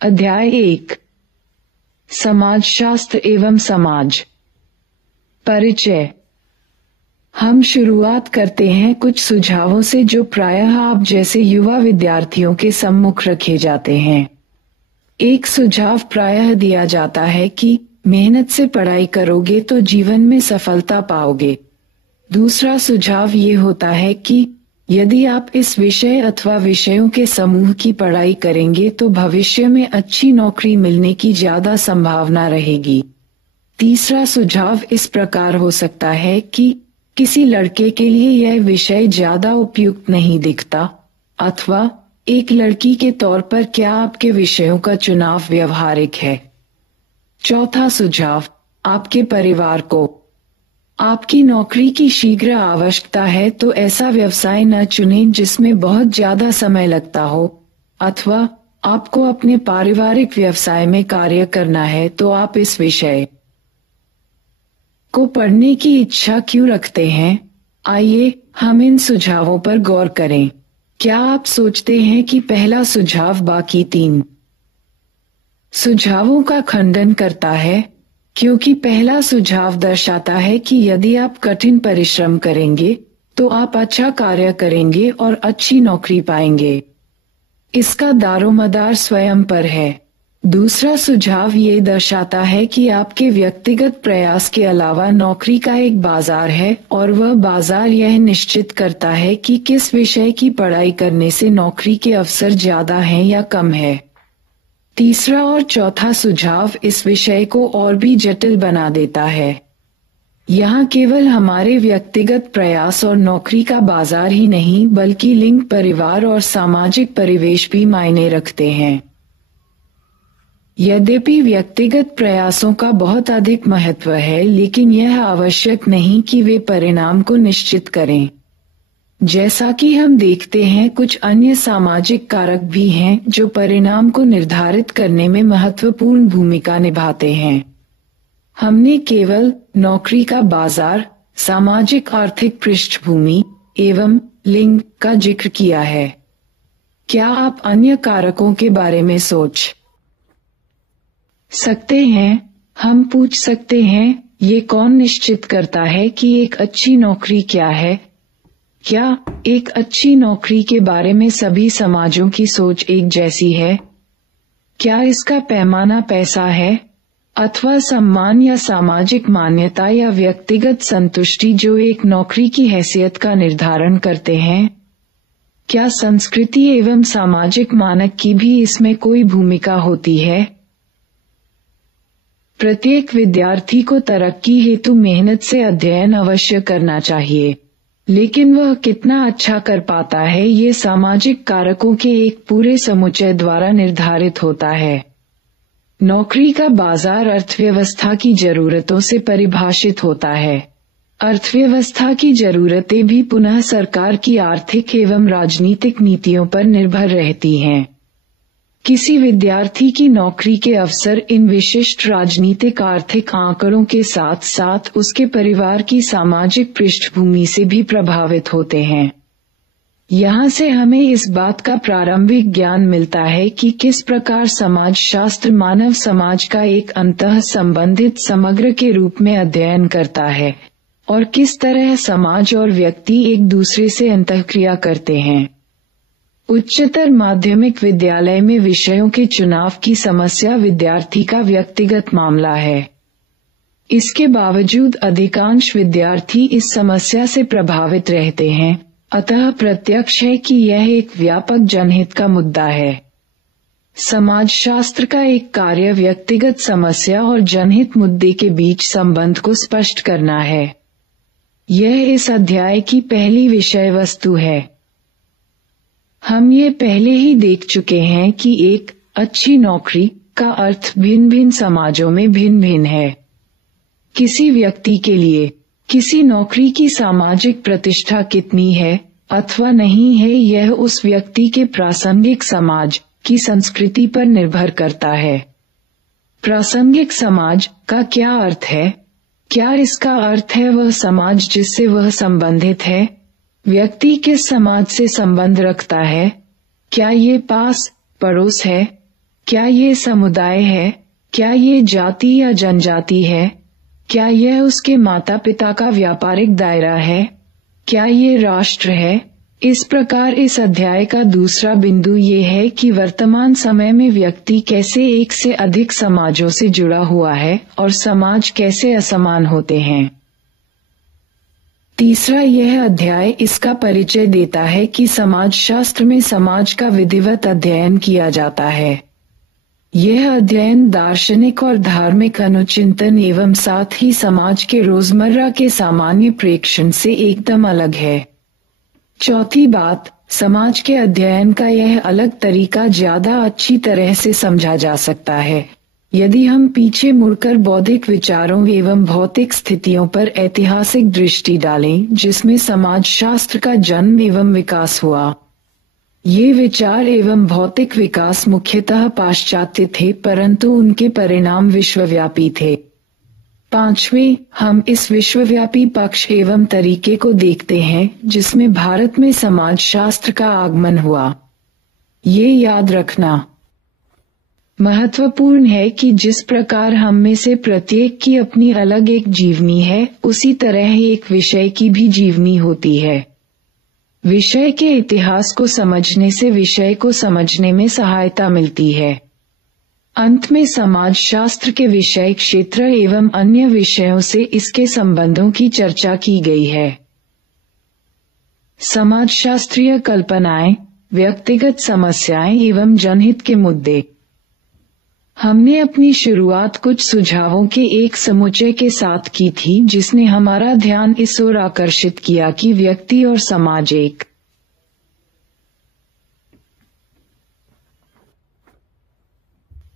अध्याय 1 समाजशास्त्र एवं समाज। परिचय। हम शुरुआत करते हैं कुछ सुझावों से जो प्रायः आप जैसे युवा विद्यार्थियों के सम्मुख रखे जाते हैं। एक सुझाव प्रायः दिया जाता है कि मेहनत से पढ़ाई करोगे तो जीवन में सफलता पाओगे। दूसरा सुझाव ये होता है कि यदि आप इस विषय अथवा विषयों के समूह की पढ़ाई करेंगे तो भविष्य में अच्छी नौकरी मिलने की ज्यादा संभावना रहेगी। तीसरा सुझाव इस प्रकार हो सकता है कि किसी लड़के के लिए यह विषय ज्यादा उपयुक्त नहीं दिखता, अथवा एक लड़की के तौर पर क्या आपके विषयों का चुनाव व्यवहारिक है। चौथा सुझाव, आपके परिवार को आपकी नौकरी की शीघ्र आवश्यकता है तो ऐसा व्यवसाय न चुनें जिसमें बहुत ज्यादा समय लगता हो, अथवा आपको अपने पारिवारिक व्यवसाय में कार्य करना है तो आप इस विषय को पढ़ने की इच्छा क्यों रखते हैं। आइए हम इन सुझावों पर गौर करें। क्या आप सोचते हैं कि पहला सुझाव बाकी 3 सुझावों का खंडन करता है? क्योंकि पहला सुझाव दर्शाता है कि यदि आप कठिन परिश्रम करेंगे तो आप अच्छा कार्य करेंगे और अच्छी नौकरी पाएंगे। इसका दारोमदार स्वयं पर है। दूसरा सुझाव ये दर्शाता है कि आपके व्यक्तिगत प्रयास के अलावा नौकरी का एक बाजार है और वह बाजार यह निश्चित करता है कि किस विषय की पढ़ाई करने से नौकरी के अवसर ज्यादा हैं या कम है। तीसरा और चौथा सुझाव इस विषय को और भी जटिल बना देता है। यहाँ केवल हमारे व्यक्तिगत प्रयास और नौकरी का बाजार ही नहीं बल्कि लिंग, परिवार और सामाजिक परिवेश भी मायने रखते हैं। यद्यपि व्यक्तिगत प्रयासों का बहुत अधिक महत्व है, लेकिन यह आवश्यक नहीं कि वे परिणाम को निश्चित करें। जैसा कि हम देखते हैं, कुछ अन्य सामाजिक कारक भी हैं जो परिणाम को निर्धारित करने में महत्वपूर्ण भूमिका निभाते हैं। हमने केवल नौकरी का बाजार, सामाजिक आर्थिक पृष्ठभूमि एवं लिंग का जिक्र किया है। क्या आप अन्य कारकों के बारे में सोच सकते हैं? हम पूछ सकते हैं, ये कौन निश्चित करता है कि एक अच्छी नौकरी क्या है? क्या एक अच्छी नौकरी के बारे में सभी समाजों की सोच एक जैसी है? क्या इसका पैमाना पैसा है, अथवा सम्मान या सामाजिक मान्यता या व्यक्तिगत संतुष्टि जो एक नौकरी की हैसियत का निर्धारण करते हैं? क्या संस्कृति एवं सामाजिक मानक की भी इसमें कोई भूमिका होती है? प्रत्येक विद्यार्थी को तरक्की हेतु मेहनत से अध्ययन अवश्य करना चाहिए, लेकिन वह कितना अच्छा कर पाता है ये सामाजिक कारकों के एक पूरे समुच्चय द्वारा निर्धारित होता है। नौकरी का बाजार अर्थव्यवस्था की जरूरतों से परिभाषित होता है। अर्थव्यवस्था की जरूरतें भी पुनः सरकार की आर्थिक एवं राजनीतिक नीतियों पर निर्भर रहती हैं। किसी विद्यार्थी की नौकरी के अवसर इन विशिष्ट राजनीतिक आर्थिक आंकड़ों के साथ साथ उसके परिवार की सामाजिक पृष्ठभूमि से भी प्रभावित होते हैं। यहाँ से हमें इस बात का प्रारंभिक ज्ञान मिलता है कि किस प्रकार समाजशास्त्र मानव समाज का एक अंतः संबंधित समग्र के रूप में अध्ययन करता है और किस तरह समाज और व्यक्ति एक दूसरे से अंतःक्रिया करते हैं। उच्चतर माध्यमिक विद्यालय में विषयों के चुनाव की समस्या विद्यार्थी का व्यक्तिगत मामला है। इसके बावजूद अधिकांश विद्यार्थी इस समस्या से प्रभावित रहते हैं, अतः प्रत्यक्ष है कि यह एक व्यापक जनहित का मुद्दा है। समाजशास्त्र का एक कार्य व्यक्तिगत समस्या और जनहित मुद्दे के बीच संबंध को स्पष्ट करना है। यह इस अध्याय की पहली विषय वस्तु है। हम ये पहले ही देख चुके हैं कि एक अच्छी नौकरी का अर्थ भिन्न भिन्न समाजों में भिन्न भिन्न है। किसी व्यक्ति के लिए किसी नौकरी की सामाजिक प्रतिष्ठा कितनी है अथवा नहीं है, यह उस व्यक्ति के प्रासंगिक समाज की संस्कृति पर निर्भर करता है। प्रासंगिक समाज का क्या अर्थ है? क्या इसका अर्थ है वह समाज जिससे वह संबंधित है? व्यक्ति किस समाज से संबंध रखता है? क्या ये पास पड़ोस है? क्या ये समुदाय है? क्या ये जाति या जनजाति है? क्या यह उसके माता पिता का व्यापारिक दायरा है? क्या ये राष्ट्र है? इस प्रकार इस अध्याय का दूसरा बिंदु ये है कि वर्तमान समय में व्यक्ति कैसे एक से अधिक समाजों से जुड़ा हुआ है और समाज कैसे असमान होते हैं। तीसरा, यह अध्याय इसका परिचय देता है कि समाजशास्त्र में समाज का विधिवत अध्ययन किया जाता है। यह अध्ययन दार्शनिक और धार्मिक अनुचिंतन एवं साथ ही समाज के रोजमर्रा के सामान्य प्रेक्षण से एकदम अलग है। चौथी बात, समाज के अध्ययन का यह अलग तरीका ज्यादा अच्छी तरह से समझा जा सकता है यदि हम पीछे मुड़कर बौद्धिक विचारों एवं भौतिक स्थितियों पर ऐतिहासिक दृष्टि डालें जिसमें समाजशास्त्र का जन्म एवं विकास हुआ। ये विचार एवं भौतिक विकास मुख्यतः पाश्चात्य थे, परंतु उनके परिणाम विश्वव्यापी थे। पांचवें, हम इस विश्वव्यापी पक्ष एवं तरीके को देखते हैं जिसमें भारत में समाजशास्त्र का आगमन हुआ। ये याद रखना महत्वपूर्ण है कि जिस प्रकार हम में से प्रत्येक की अपनी अलग एक जीवनी है, उसी तरह एक विषय की भी जीवनी होती है। विषय के इतिहास को समझने से विषय को समझने में सहायता मिलती है। अंत में समाजशास्त्र के विषय क्षेत्र एवं अन्य विषयों से इसके संबंधों की चर्चा की गई है। समाजशास्त्रीय कल्पनाएं, व्यक्तिगत समस्याएं एवं जनहित के मुद्दे। हमने अपनी शुरुआत कुछ सुझावों के एक समुच्चय के साथ की थी जिसने हमारा ध्यान इस ओर आकर्षित किया कि व्यक्ति और समाज एक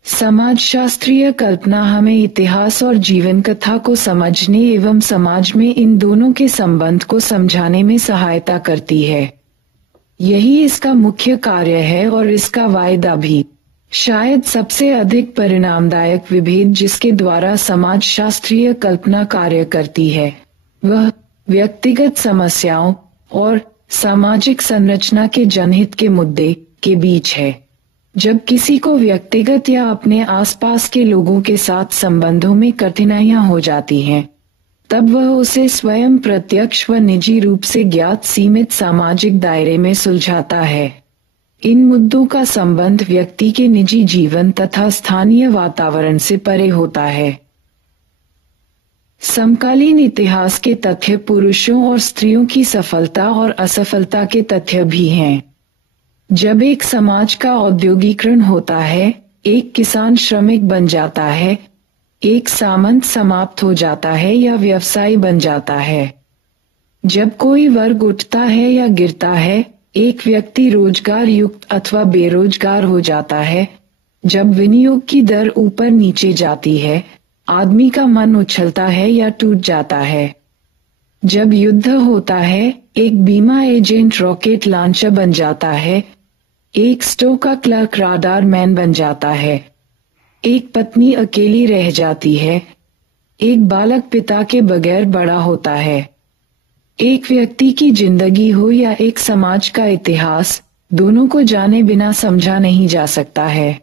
समाजशास्त्रीय कल्पना हमें इतिहास और जीवन कथा को समझने एवं समाज में इन दोनों के संबंध को समझाने में सहायता करती है। यही इसका मुख्य कार्य है और इसका वायदा भी। शायद सबसे अधिक परिणामदायक विभेद जिसके द्वारा समाजशास्त्रीय कल्पना कार्य करती है वह व्यक्तिगत समस्याओं और सामाजिक संरचना के जनहित के मुद्दे के बीच है। जब किसी को व्यक्तिगत या अपने आसपास के लोगों के साथ संबंधों में कठिनाइयां हो जाती हैं, तब वह उसे स्वयं प्रत्यक्ष व निजी रूप से ज्ञात सीमित सामाजिक दायरे में सुलझाता है। इन मुद्दों का संबंध व्यक्ति के निजी जीवन तथा स्थानीय वातावरण से परे होता है। समकालीन इतिहास के तथ्य पुरुषों और स्त्रियों की सफलता और असफलता के तथ्य भी हैं। जब एक समाज का औद्योगिकरण होता है, एक किसान श्रमिक बन जाता है, एक सामंत समाप्त हो जाता है या व्यवसायी बन जाता है। जब कोई वर्ग उठता है या गिरता है, एक व्यक्ति रोजगार युक्त अथवा बेरोजगार हो जाता है, जब विनियोग की दर ऊपर नीचे जाती है, आदमी का मन उछलता है या टूट जाता है। जब युद्ध होता है, एक बीमा एजेंट रॉकेट लॉन्चर बन जाता है, एक स्टोव का क्लर्क राडार मैन बन जाता है, एक पत्नी अकेली रह जाती है, एक बालक पिता के बगैर बड़ा होता है। एक व्यक्ति की जिंदगी हो या एक समाज का इतिहास, दोनों को जाने बिना समझा नहीं जा सकता है।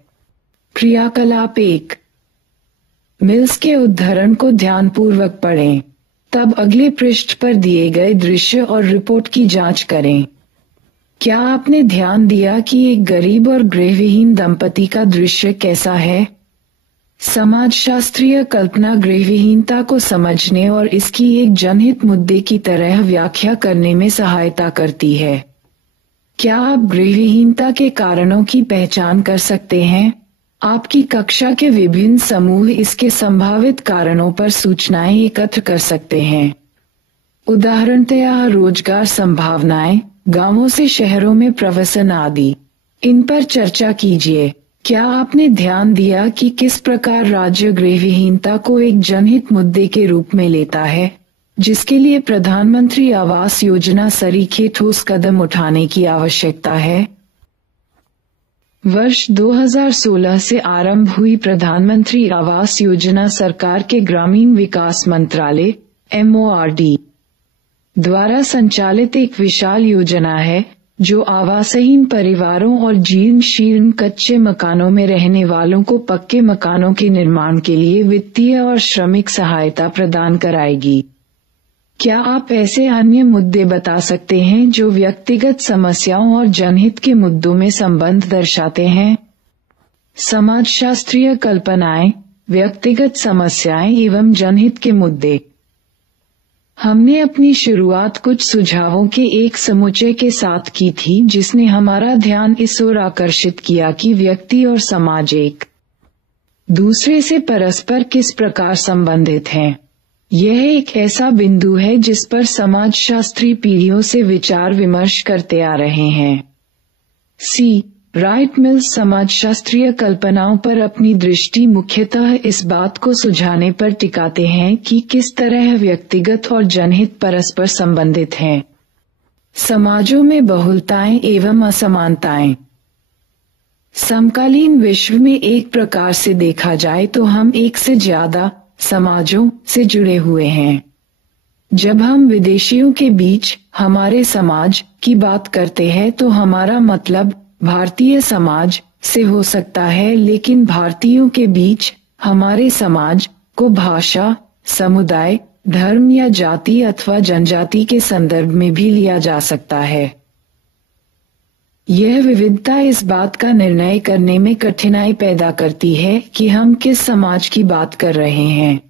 क्रियाकलाप 1। मिल्स के उद्धरण को ध्यानपूर्वक पढ़ें, तब अगले पृष्ठ पर दिए गए दृश्य और रिपोर्ट की जांच करें। क्या आपने ध्यान दिया कि एक गरीब और गृहविहीन दंपति का दृश्य कैसा है? समाजशास्त्रीय कल्पना गृहविहीनता को समझने और इसकी एक जनहित मुद्दे की तरह व्याख्या करने में सहायता करती है। क्या आप गृहविहीनता के कारणों की पहचान कर सकते हैं? आपकी कक्षा के विभिन्न समूह इसके संभावित कारणों पर सूचनाएं एकत्र कर सकते हैं। उदाहरणतया रोजगार संभावनाएं, गांवों से शहरों में प्रवासन आदि। इन पर चर्चा कीजिए। क्या आपने ध्यान दिया कि किस प्रकार राज्य गृहविहीनता को एक जनहित मुद्दे के रूप में लेता है, जिसके लिए प्रधानमंत्री आवास योजना सरीखे ठोस कदम उठाने की आवश्यकता है? वर्ष 2016 से आरंभ हुई प्रधानमंत्री आवास योजना सरकार के ग्रामीण विकास मंत्रालय (MORD) द्वारा संचालित एक विशाल योजना है जो आवासहीन परिवारों और जीर्ण शीर्ण कच्चे मकानों में रहने वालों को पक्के मकानों के निर्माण के लिए वित्तीय और श्रमिक सहायता प्रदान कराएगी। क्या आप ऐसे अन्य मुद्दे बता सकते हैं जो व्यक्तिगत समस्याओं और जनहित के मुद्दों में संबंध दर्शाते हैं? समाजशास्त्रीय कल्पनाएं, व्यक्तिगत समस्याएं एवं जनहित के मुद्दे। हमने अपनी शुरुआत कुछ सुझावों के एक समुच्चय के साथ की थी जिसने हमारा ध्यान इस ओर आकर्षित किया कि व्यक्ति और समाज एक दूसरे से परस्पर किस प्रकार संबंधित हैं। यह एक ऐसा बिंदु है जिस पर समाजशास्त्री पीढ़ियों से विचार विमर्श करते आ रहे हैं। राइट मिल्स समाजशास्त्रीय कल्पनाओं पर अपनी दृष्टि मुख्यतः इस बात को सुझाने पर टिकाते हैं कि किस तरह व्यक्तिगत और जनहित परस्पर संबंधित हैं। समाजों में बहुलताएं एवं असमानताएं। समकालीन विश्व में एक प्रकार से देखा जाए तो हम एक से ज्यादा समाजों से जुड़े हुए हैं। जब हम विदेशियों के बीच हमारे समाज की बात करते हैं तो हमारा मतलब भारतीय समाज से हो सकता है, लेकिन भारतीयों के बीच हमारे समाज को भाषा, समुदाय, धर्म या जाति अथवा जनजाति के संदर्भ में भी लिया जा सकता है। यह विविधता इस बात का निर्णय करने में कठिनाई पैदा करती है कि हम किस समाज की बात कर रहे हैं,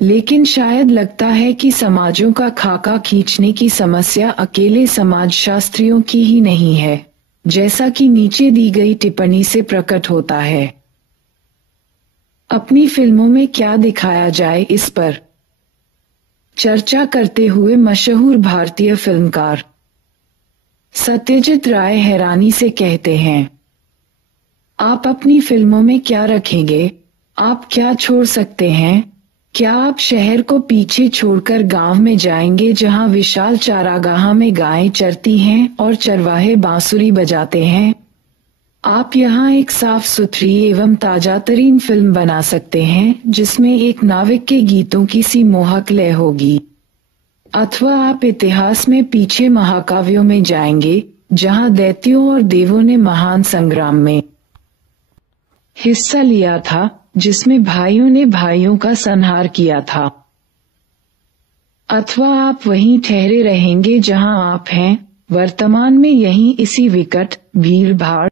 लेकिन शायद लगता है कि समाजों का खाका खींचने की समस्या अकेले समाजशास्त्रियों की ही नहीं है, जैसा कि नीचे दी गई टिप्पणी से प्रकट होता है। अपनी फिल्मों में क्या दिखाया जाए इस पर चर्चा करते हुए मशहूर भारतीय फिल्मकार सत्यजीत राय हैरानी से कहते हैं, आप अपनी फिल्मों में क्या रखेंगे? आप क्या छोड़ सकते हैं? क्या आप शहर को पीछे छोड़कर गांव में जाएंगे जहां विशाल चारागाह में गायें चरती हैं और चरवाहे बांसुरी बजाते हैं? आप यहां एक साफ सुथरी एवं ताजातरीन फिल्म बना सकते हैं जिसमें एक नाविक के गीतों की सी मोहक लय होगी। अथवा आप इतिहास में पीछे महाकाव्यों में जाएंगे जहां दैत्यों और देवों ने महान संग्राम में हिस्सा लिया था, जिसमें भाइयों ने भाइयों का संहार किया था। अथवा आप वहीं ठहरे रहेंगे जहां आप हैं वर्तमान में, यहीं इसी विकट भीड़-भाड़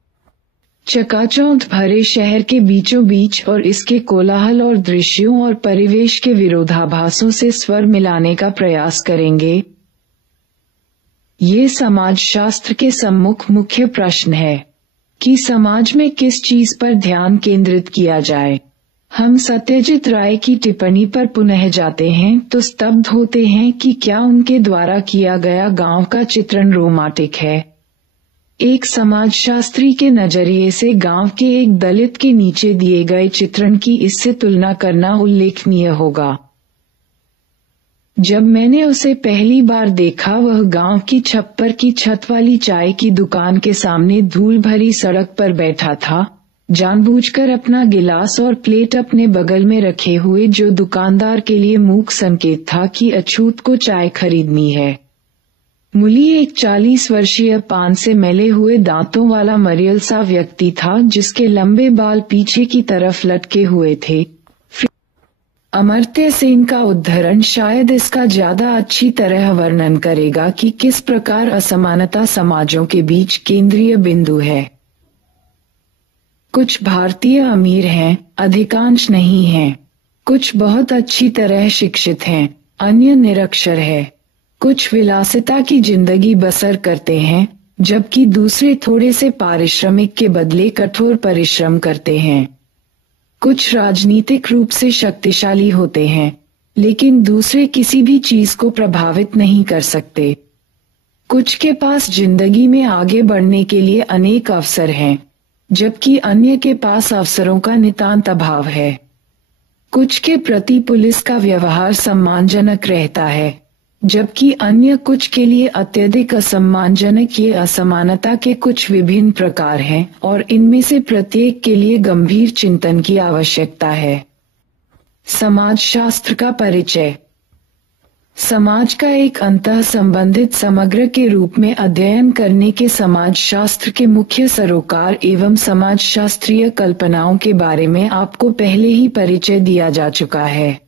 चकाचौंध भरे शहर के बीचों बीच और इसके कोलाहल और दृश्यों और परिवेश के विरोधाभासों से स्वर मिलाने का प्रयास करेंगे। ये समाजशास्त्र के सम्मुख मुख्य प्रश्न है कि समाज में किस चीज पर ध्यान केंद्रित किया जाए। हम सत्यजीत राय की टिप्पणी पर पुनः जाते हैं तो स्तब्ध होते हैं कि क्या उनके द्वारा किया गया गांव का चित्रण रोमांटिक है। एक समाजशास्त्री के नजरिए से गांव के एक दलित के नीचे दिए गए चित्रण की इससे तुलना करना उल्लेखनीय होगा। जब मैंने उसे पहली बार देखा, वह गांव की छप्पर की छत वाली चाय की दुकान के सामने धूल भरी सड़क पर बैठा था, जानबूझकर अपना गिलास और प्लेट अपने बगल में रखे हुए, जो दुकानदार के लिए मूक संकेत था कि अछूत को चाय खरीदनी है। मुली एक 40 वर्षीय पान से मैले हुए दांतों वाला मरियल सा व्यक्ति था जिसके लंबे बाल पीछे की तरफ लटके हुए थे। अमर्त्य सेन का उद्धरण शायद इसका ज्यादा अच्छी तरह वर्णन करेगा कि किस प्रकार असमानता समाजों के बीच केंद्रीय बिंदु है। कुछ भारतीय अमीर हैं, अधिकांश नहीं हैं। कुछ बहुत अच्छी तरह शिक्षित हैं, अन्य निरक्षर है। कुछ विलासिता की जिंदगी बसर करते हैं, जबकि दूसरे थोड़े से पारिश्रमिक के बदले कठोर परिश्रम करते हैं। कुछ राजनीतिक रूप से शक्तिशाली होते हैं, लेकिन दूसरे किसी भी चीज को प्रभावित नहीं कर सकते। कुछ के पास जिंदगी में आगे बढ़ने के लिए अनेक अवसर हैं, जबकि अन्य के पास अवसरों का नितांत अभाव है। कुछ के प्रति पुलिस का व्यवहार सम्मानजनक रहता है, जबकि अन्य कुछ के लिए अत्यधिक असम्मानजनक। ये असमानता के कुछ विभिन्न प्रकार हैं और इनमें से प्रत्येक के लिए गंभीर चिंतन की आवश्यकता है। समाजशास्त्र का परिचय। समाज का एक अंतः संबंधित समग्र के रूप में अध्ययन करने के समाज शास्त्र के मुख्य सरोकार एवं समाज शास्त्रीय कल्पनाओं के बारे में आपको पहले ही परिचय दिया जा चुका है।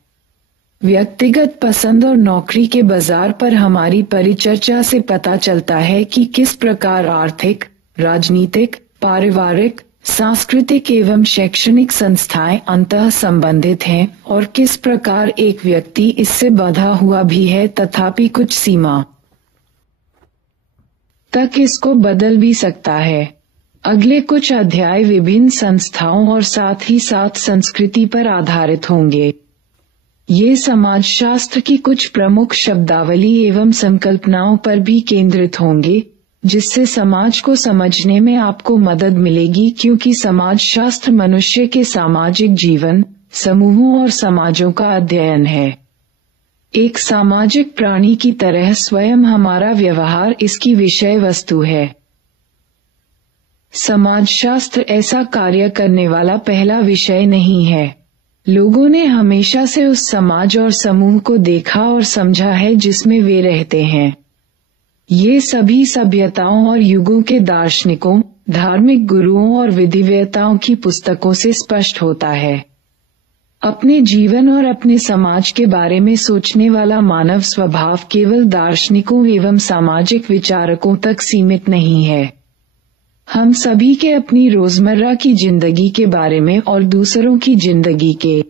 व्यक्तिगत पसंद और नौकरी के बाजार पर हमारी परिचर्चा से पता चलता है कि किस प्रकार आर्थिक, राजनीतिक, पारिवारिक, सांस्कृतिक एवं शैक्षणिक संस्थाएं अंतः संबंधित हैं और किस प्रकार एक व्यक्ति इससे बंधा हुआ भी है तथापि कुछ सीमा तक इसको बदल भी सकता है। अगले कुछ अध्याय विभिन्न संस्थाओं और साथ ही साथ संस्कृति पर आधारित होंगे। ये समाजशास्त्र की कुछ प्रमुख शब्दावली एवं संकल्पनाओं पर भी केंद्रित होंगे, जिससे समाज को समझने में आपको मदद मिलेगी, क्योंकि समाजशास्त्र मनुष्य के सामाजिक जीवन, समूहों और समाजों का अध्ययन है। एक सामाजिक प्राणी की तरह स्वयं हमारा व्यवहार इसकी विषय वस्तु है। समाजशास्त्र ऐसा कार्य करने वाला पहला विषय नहीं है। लोगों ने हमेशा से उस समाज और समूह को देखा और समझा है जिसमें वे रहते हैं। ये सभी सभ्यताओं और युगों के दार्शनिकों, धार्मिक गुरुओं और विधिवेताओं की पुस्तकों से स्पष्ट होता है। अपने जीवन और अपने समाज के बारे में सोचने वाला मानव स्वभाव केवल दार्शनिकों एवं सामाजिक विचारकों तक सीमित नहीं है। हम सभी के अपनी रोजमर्रा की जिंदगी के बारे में और दूसरों की जिंदगी के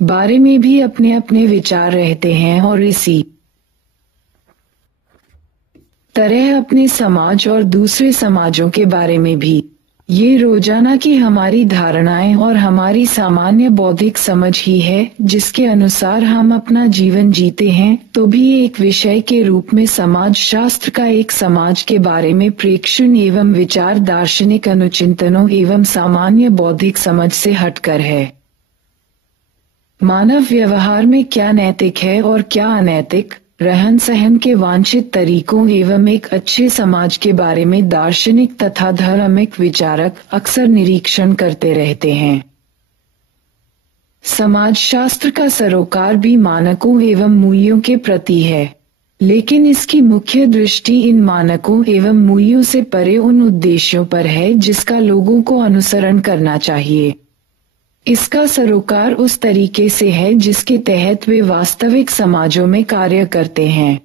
बारे में भी अपने अपने विचार रहते हैं और इसी तरह अपने समाज और दूसरे समाजों के बारे में भी। ये रोजाना की हमारी धारणाएं और हमारी सामान्य बौद्धिक समझ ही है जिसके अनुसार हम अपना जीवन जीते हैं। तो भी एक विषय के रूप में समाज शास्त्र का एक समाज के बारे में प्रेक्षण एवं विचार दार्शनिक अनुचिंतनों एवं सामान्य बौद्धिक समझ से हटकर है। मानव व्यवहार में क्या नैतिक है और क्या अनैतिक, रहन सहन के वांछित तरीकों एवं एक अच्छे समाज के बारे में दार्शनिक तथा धार्मिक विचारक अक्सर निरीक्षण करते रहते हैं। समाजशास्त्र का सरोकार भी मानकों एवं मूल्यों के प्रति है, लेकिन इसकी मुख्य दृष्टि इन मानकों एवं मूल्यों से परे उन उद्देश्यों पर है जिसका लोगों को अनुसरण करना चाहिए। इसका सरोकार उस तरीके से है जिसके तहत वे वास्तविक समाजों में कार्य करते हैं।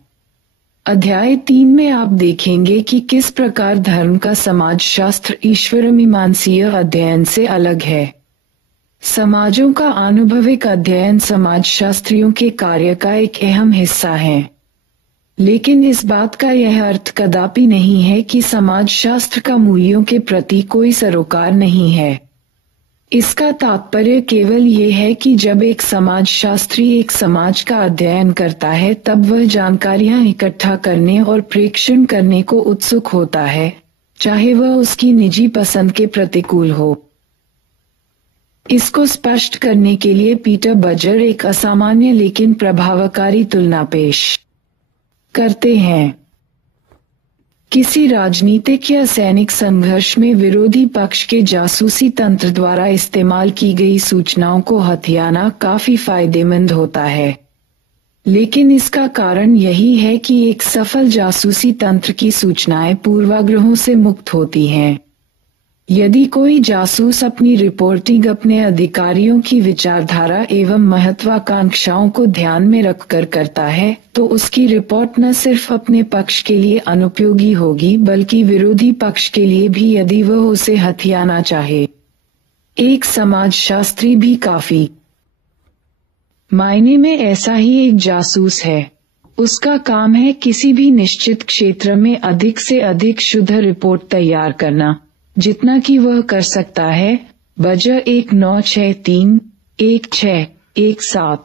अध्याय 3 में आप देखेंगे कि किस प्रकार धर्म का समाजशास्त्र ईश्वर मीमांसीय अध्ययन से अलग है। समाजों का आनुभविक अध्ययन समाजशास्त्रियों के कार्य का एक अहम हिस्सा है, लेकिन इस बात का यह अर्थ कदापि नहीं है कि समाजशास्त्र का मूल्यों के प्रति कोई सरोकार नहीं है। इसका तात्पर्य केवल ये है कि जब एक समाजशास्त्री एक समाज का अध्ययन करता है तब वह जानकारियां इकट्ठा करने और प्रेक्षण करने को उत्सुक होता है, चाहे वह उसकी निजी पसंद के प्रतिकूल हो। इसको स्पष्ट करने के लिए पीटर बजर एक असामान्य लेकिन प्रभावकारी तुलना पेश करते हैं। किसी राजनीतिक या सैनिक संघर्ष में विरोधी पक्ष के जासूसी तंत्र द्वारा इस्तेमाल की गई सूचनाओं को हथियाना काफी फायदेमंद होता है, लेकिन इसका कारण यही है कि एक सफल जासूसी तंत्र की सूचनाएं पूर्वाग्रहों से मुक्त होती हैं। यदि कोई जासूस अपनी रिपोर्टिंग अपने अधिकारियों की विचारधारा एवं महत्वाकांक्षाओं को ध्यान में रखकर करता है, तो उसकी रिपोर्ट न सिर्फ अपने पक्ष के लिए अनुपयोगी होगी बल्कि विरोधी पक्ष के लिए भी, यदि वह उसे हथियाना चाहे। एक समाजशास्त्री भी काफी मायने में ऐसा ही एक जासूस है। उसका काम है किसी भी निश्चित क्षेत्र में अधिक से अधिक शुद्ध रिपोर्ट तैयार करना, जितना कि वह कर सकता है। बजर 1963-1617।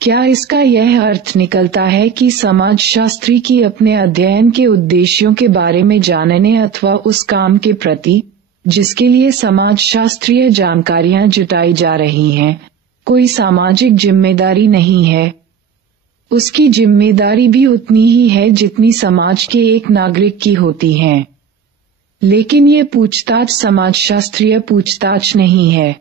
क्या इसका यह अर्थ निकलता है कि समाजशास्त्री की अपने अध्ययन के उद्देश्यों के बारे में जानने अथवा उस काम के प्रति जिसके लिए समाजशास्त्रीय जानकारियां जुटाई जा रही हैं, कोई सामाजिक जिम्मेदारी नहीं है? उसकी जिम्मेदारी भी उतनी ही है जितनी समाज के एक नागरिक की होती है, लेकिन ये पूछताछ समाजशास्त्रीय पूछताछ नहीं है।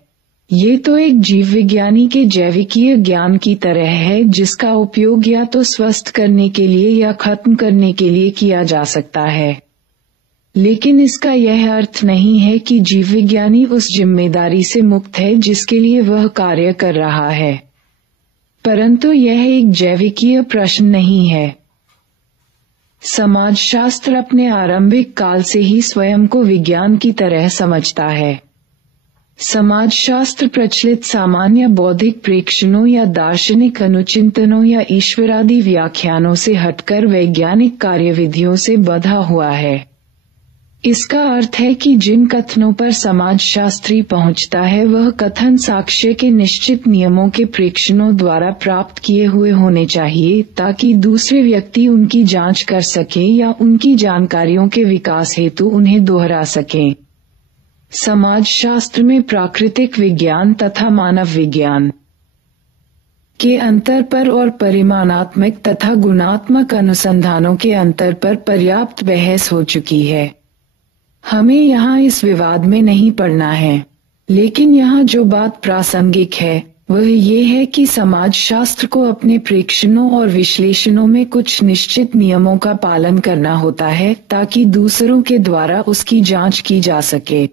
ये तो एक जीव विज्ञानी के जैविकीय ज्ञान की तरह है, जिसका उपयोग या तो स्वस्थ करने के लिए या खत्म करने के लिए किया जा सकता है। लेकिन इसका यह अर्थ नहीं है कि जीव विज्ञानी उस जिम्मेदारी से मुक्त है जिसके लिए वह कार्य कर रहा है। परंतु यह एक जैविकीय प्रश्न नहीं है। समाजशास्त्र अपने आरंभिक काल से ही स्वयं को विज्ञान की तरह समझता है। समाजशास्त्र प्रचलित सामान्य बौद्धिक प्रेक्षणों या दार्शनिक अनुचिंतनों या ईश्वरादि व्याख्यानों से हटकर वैज्ञानिक कार्यविधियों से बंधा हुआ है। इसका अर्थ है कि जिन कथनों पर समाजशास्त्री पहुंचता है वह कथन साक्ष्य के निश्चित नियमों के प्रेक्षणों द्वारा प्राप्त किए हुए होने चाहिए, ताकि दूसरे व्यक्ति उनकी जांच कर सकें या उनकी जानकारियों के विकास हेतु उन्हें दोहरा सकें। समाजशास्त्र में प्राकृतिक विज्ञान तथा मानव विज्ञान के अंतर पर और परिमाणात्मक तथा गुणात्मक अनुसंधानों के अंतर पर पर्याप्त बहस हो चुकी है। हमें यहाँ इस विवाद में नहीं पड़ना है, लेकिन यहाँ जो बात प्रासंगिक है वह ये है कि समाजशास्त्र को अपने प्रेक्षणों और विश्लेषणों में कुछ निश्चित नियमों का पालन करना होता है, ताकि दूसरों के द्वारा उसकी जांच की जा सके।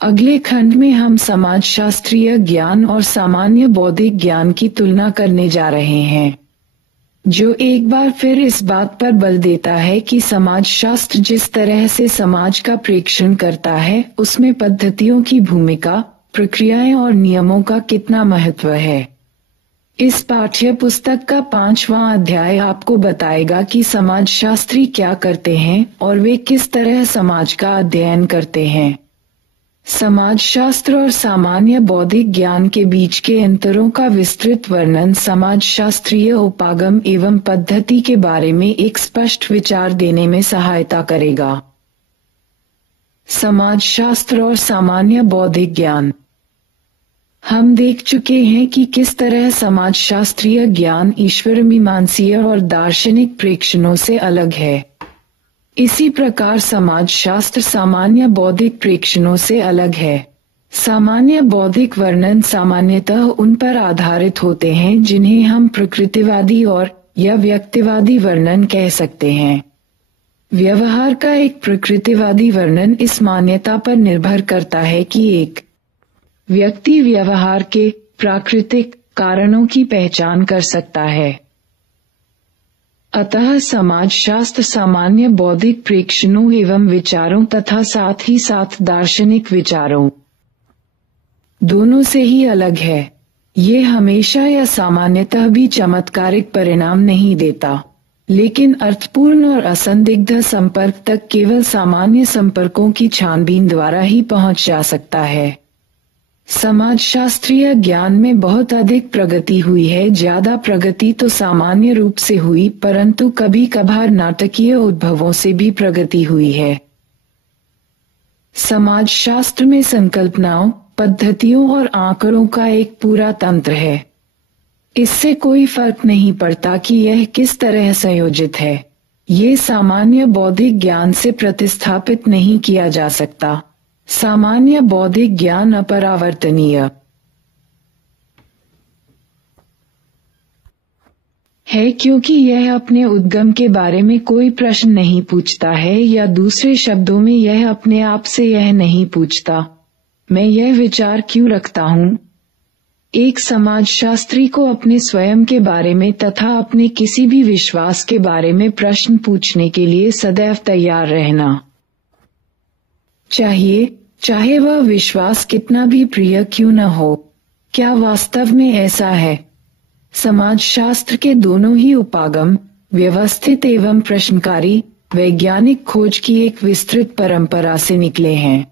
अगले खंड में हम समाजशास्त्रीय ज्ञान और सामान्य बौद्धिक ज्ञान की तुलना करने जा रहे हैं, जो एक बार फिर इस बात पर बल देता है कि समाजशास्त्र जिस तरह से समाज का प्रेक्षण करता है उसमें पद्धतियों की भूमिका, प्रक्रियाएं और नियमों का कितना महत्व है। इस पाठ्य पुस्तक का 5वां अध्याय आपको बताएगा कि समाजशास्त्री क्या करते हैं और वे किस तरह समाज का अध्ययन करते हैं। समाजशास्त्र और सामान्य बौद्धिक ज्ञान के बीच के अंतरों का विस्तृत वर्णन समाजशास्त्रीय उपागम एवं पद्धति के बारे में एक स्पष्ट विचार देने में सहायता करेगा। समाजशास्त्र और सामान्य बौद्धिक ज्ञान। हम देख चुके हैं कि किस तरह समाजशास्त्रीय ज्ञान ईश्वर मीमांसीय और दार्शनिक प्रेक्षणों से अलग है। इसी प्रकार समाजशास्त्र सामान्य बौद्धिक प्रेक्षणों से अलग है। सामान्य बौद्धिक वर्णन सामान्यतः उन पर आधारित होते हैं जिन्हें हम प्रकृतिवादी और या व्यक्तिवादी वर्णन कह सकते हैं। व्यवहार का एक प्रकृतिवादी वर्णन इस मान्यता पर निर्भर करता है कि एक व्यक्ति व्यवहार के प्राकृतिक कारणों की पहचान कर सकता है। अतः समाजशास्त्र सामान्य बौद्धिक प्रेक्षणों एवं विचारों तथा साथ ही साथ दार्शनिक विचारों दोनों से ही अलग है। ये हमेशा या सामान्यतः भी चमत्कारिक परिणाम नहीं देता, लेकिन अर्थपूर्ण और असंदिग्ध संपर्क तक केवल सामान्य संपर्कों की छानबीन द्वारा ही पहुंच जा सकता है। समाजशास्त्रीय ज्ञान में बहुत अधिक प्रगति हुई है। ज्यादा प्रगति तो सामान्य रूप से हुई, परंतु कभी कभार नाटकीय उद्भवों से भी प्रगति हुई है। समाजशास्त्र में संकल्पनाओं, पद्धतियों और आंकड़ों का एक पूरा तंत्र है। इससे कोई फर्क नहीं पड़ता कि यह किस तरह संयोजित है। ये सामान्य बौद्धिक ज्ञान से प्रतिस्थापित नहीं किया जा सकता। सामान्य बौद्धिक ज्ञान अपरिवर्तनीय है, क्योंकि यह अपने उद्गम के बारे में कोई प्रश्न नहीं पूछता है, या दूसरे शब्दों में यह अपने आप से यह नहीं पूछता, मैं यह विचार क्यों रखता हूँ। एक समाजशास्त्री को अपने स्वयं के बारे में तथा अपने किसी भी विश्वास के बारे में प्रश्न पूछने के लिए सदैव तैयार रहना चाहिए, चाहे वह विश्वास कितना भी प्रिय क्यों न हो। क्या वास्तव में ऐसा है? समाजशास्त्र के दोनों ही उपागम व्यवस्थित एवं प्रश्नकारी वैज्ञानिक खोज की एक विस्तृत परंपरा से निकले हैं।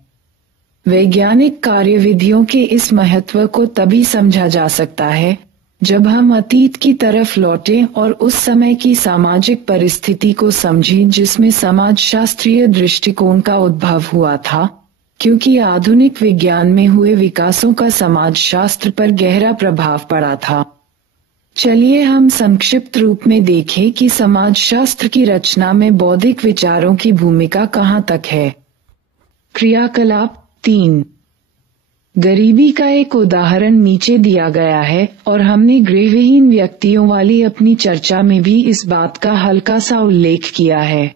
वैज्ञानिक कार्यविधियों के इस महत्व को तभी समझा जा सकता है जब हम अतीत की तरफ लौटें और उस समय की सामाजिक परिस्थिति को समझें जिसमें समाजशास्त्रीय दृष्टिकोण का उद्भव हुआ था, क्योंकि आधुनिक विज्ञान में हुए विकासों का समाजशास्त्र पर गहरा प्रभाव पड़ा था। चलिए हम संक्षिप्त रूप में देखें कि समाजशास्त्र की रचना में बौद्धिक विचारों की भूमिका कहाँ तक है। क्रियाकलाप 3। गरीबी का एक उदाहरण नीचे दिया गया है और हमने गृहविहीन व्यक्तियों वाली अपनी चर्चा में भी इस बात का हल्का सा उल्लेख किया है।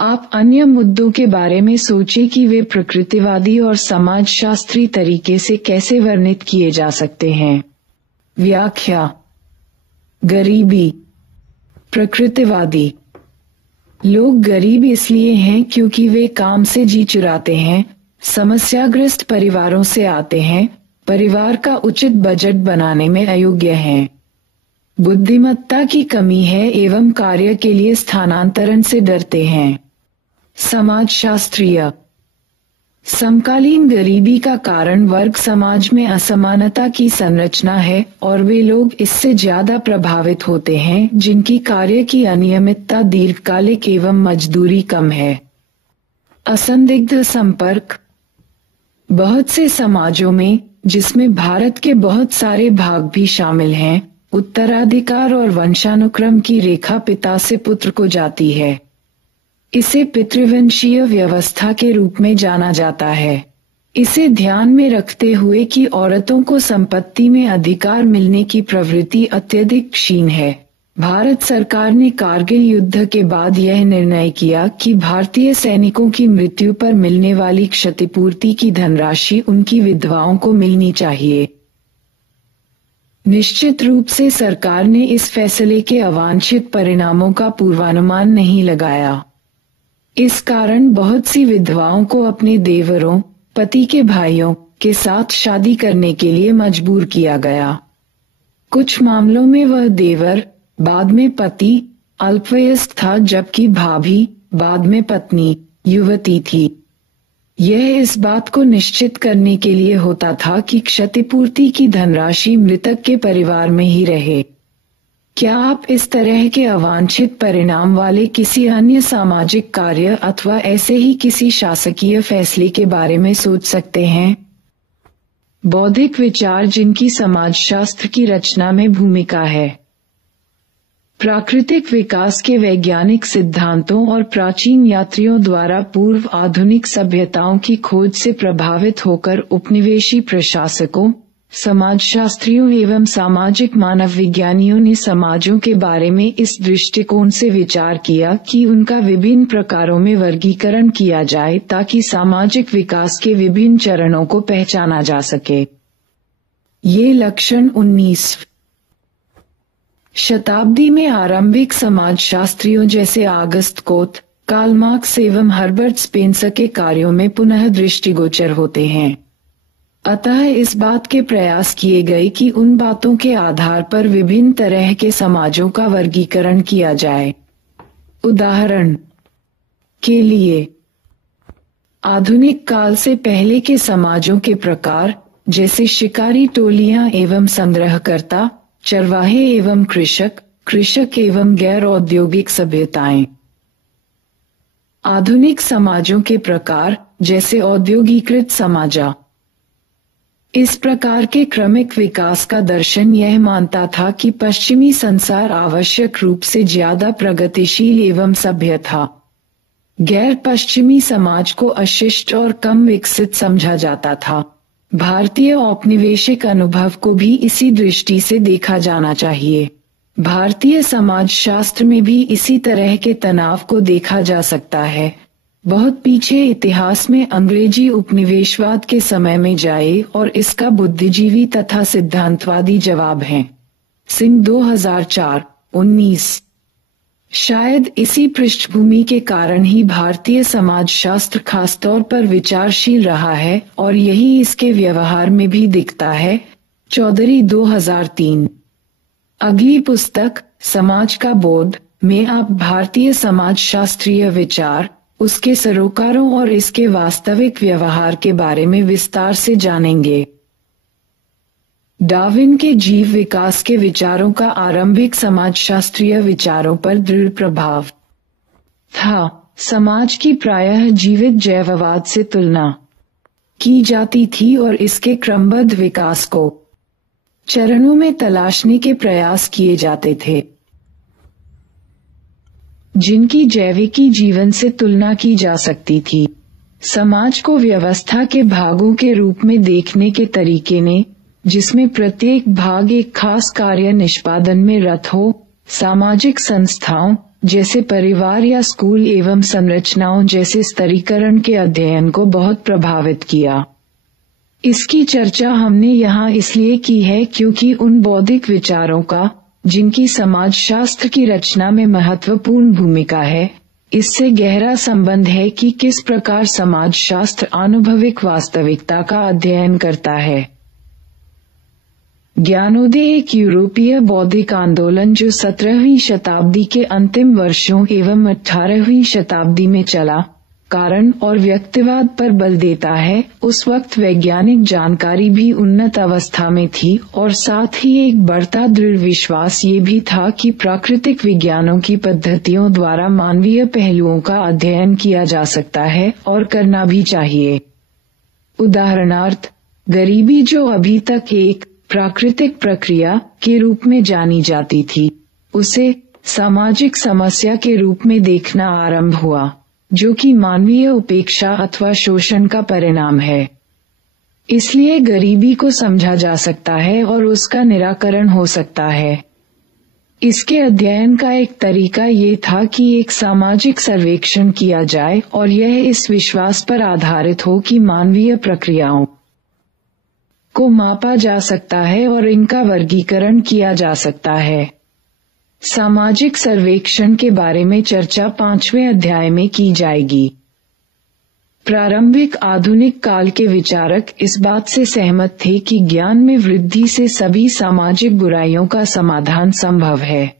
आप अन्य मुद्दों के बारे में सोचें कि वे प्रकृतिवादी और समाजशास्त्री तरीके से कैसे वर्णित किए जा सकते हैं। व्याख्या। गरीबी। प्रकृतिवादी लोग गरीब इसलिए हैं क्योंकि वे काम से जी चुराते हैं, समस्याग्रस्त परिवारों से आते हैं, परिवार का उचित बजट बनाने में अयोग्य हैं, बुद्धिमत्ता की कमी है एवं कार्य के लिए स्थानांतरण से डरते हैं। समाजशास्त्रीय। समकालीन गरीबी का कारण वर्ग समाज में असमानता की संरचना है और वे लोग इससे ज्यादा प्रभावित होते हैं जिनकी कार्य की अनियमितता दीर्घकालिक एवं मजदूरी कम है। असंदिग्ध संपर्क। बहुत से समाजों में, जिसमें भारत के बहुत सारे भाग भी शामिल हैं, उत्तराधिकार और वंशानुक्रम की रेखा पिता से पुत्र को जाती है। इसे पितृवंशीय व्यवस्था के रूप में जाना जाता है। इसे ध्यान में रखते हुए कि औरतों को संपत्ति में अधिकार मिलने की प्रवृत्ति अत्यधिक क्षीण है, भारत सरकार ने कारगिल युद्ध के बाद यह निर्णय किया कि भारतीय सैनिकों की मृत्यु पर मिलने वाली क्षतिपूर्ति की धनराशि उनकी विधवाओं को मिलनी चाहिए। निश्चित रूप से सरकार ने इस फैसले के अवांछित परिणामों का पूर्वानुमान नहीं लगाया। इस कारण बहुत सी विधवाओं को अपने देवरों, पति के भाइयों के साथ शादी करने के लिए मजबूर किया गया। कुछ मामलों में वह देवर, बाद में पति, अल्पवयस्क था जबकि भाभी, बाद में पत्नी, युवती थी। यह इस बात को निश्चित करने के लिए होता था कि क्षतिपूर्ति की धनराशि मृतक के परिवार में ही रहे। क्या आप इस तरह के अवांछित परिणाम वाले किसी अन्य सामाजिक कार्य अथवा ऐसे ही किसी शासकीय फैसले के बारे में सोच सकते हैं? बौद्धिक विचार जिनकी समाजशास्त्र की रचना में भूमिका है। प्राकृतिक विकास के वैज्ञानिक सिद्धांतों और प्राचीन यात्रियों द्वारा पूर्व आधुनिक सभ्यताओं की खोज से प्रभावित होकर उपनिवेशी प्रशासकों, समाजशास्त्रियों एवं सामाजिक मानव विज्ञानियों ने समाजों के बारे में इस दृष्टिकोण से विचार किया कि उनका विभिन्न प्रकारों में वर्गीकरण किया जाए ताकि सामाजिक विकास के विभिन्न चरणों को पहचाना जा सके। ये लक्षण 19वीं शताब्दी में आरंभिक समाजशास्त्रियों जैसे ऑगस्ट कोत, कार्ल मार्क्स एवं हर्बर्ट स्पेंसर के कार्यों में पुनः दृष्टिगोचर होते हैं। अतः इस बात के प्रयास किए गए कि उन बातों के आधार पर विभिन्न तरह के समाजों का वर्गीकरण किया जाए। उदाहरण के लिए, आधुनिक काल से पहले के समाजों के प्रकार, जैसे शिकारी टोलियां एवं संग्रहकर्ता, चरवाहे एवं कृषक एवं गैर औद्योगिक सभ्यताएं। आधुनिक समाजों के प्रकार, जैसे औद्योगिकृत समाजा। इस प्रकार के क्रमिक विकास का दर्शन यह मानता था कि पश्चिमी संसार आवश्यक रूप से ज्यादा प्रगतिशील एवं सभ्य था। गैर पश्चिमी समाज को अशिष्ट और कम विकसित समझा जाता था। भारतीय औपनिवेशिक अनुभव को भी इसी दृष्टि से देखा जाना चाहिए। भारतीय समाजशास्त्र में भी इसी तरह के तनाव को देखा जा सकता है। बहुत पीछे इतिहास में अंग्रेजी उपनिवेशवाद के समय में जाए और इसका बुद्धिजीवी तथा सिद्धांतवादी जवाब है। सिंह 2004, 19। शायद इसी पृष्ठभूमि के कारण ही भारतीय समाजशास्त्र खासतौर पर विचारशील रहा है और यही इसके व्यवहार में भी दिखता है। चौधरी 2003। अगली पुस्तक, समाज का बोध, में आप भारतीय समाजशास्त्रीय विचार, उसके सरोकारों और इसके वास्तविक व्यवहार के बारे में विस्तार से जानेंगे। डार्विन के जीव विकास के विचारों का आरंभिक समाजशास्त्रीय विचारों पर दृढ़ प्रभाव था। समाज की प्रायः जीवित जैववाद से तुलना की जाती थी और इसके क्रमबद्ध विकास को चरणों में तलाशने के प्रयास किए जाते थे, जिनकी जैविकी जीवन से तुलना की जा सकती थी। समाज को व्यवस्था के भागों के रूप में देखने के तरीके ने, जिसमें प्रत्येक भाग एक खास कार्य निष्पादन में रत हो, सामाजिक संस्थाओं जैसे परिवार या स्कूल एवं संरचनाओं जैसे स्तरीकरण के अध्ययन को बहुत प्रभावित किया। इसकी चर्चा हमने यहाँ इसलिए की है क्योंकि उन बौद्धिक विचारों का, जिनकी समाजशास्त्र की रचना में महत्वपूर्ण भूमिका है, इससे गहरा संबंध है कि किस प्रकार समाजशास्त्र आनुभविक वास्तविकता का अध्ययन करता है। ज्ञानोदय एक यूरोपीय बौद्धिक आंदोलन जो 17वीं शताब्दी के अंतिम वर्षों एवं 18वीं शताब्दी में चला, कारण और व्यक्तिवाद पर बल देता है। उस वक्त वैज्ञानिक जानकारी भी उन्नत अवस्था में थी और साथ ही एक बढ़ता दृढ़ विश्वास ये भी था कि प्राकृतिक विज्ञानों की पद्धतियों द्वारा मानवीय पहलुओं का अध्ययन किया जा सकता है और करना भी चाहिए। उदाहरणार्थ, गरीबी जो अभी तक एक प्राकृतिक प्रक्रिया के रूप में जानी जाती थी, उसे सामाजिक समस्या के रूप में देखना आरंभ हुआ, जो कि मानवीय उपेक्षा अथवा शोषण का परिणाम है। इसलिए गरीबी को समझा जा सकता है और उसका निराकरण हो सकता है। इसके अध्ययन का एक तरीका ये था कि एक सामाजिक सर्वेक्षण किया जाए और यह इस विश्वास पर आधारित हो कि मानवीय प्रक्रियाओं को मापा जा सकता है और इनका वर्गीकरण किया जा सकता है। सामाजिक सर्वेक्षण के बारे में चर्चा 5वें अध्याय में की जाएगी। प्रारंभिक आधुनिक काल के विचारक इस बात से सहमत थे कि ज्ञान में वृद्धि से सभी सामाजिक बुराइयों का समाधान संभव है।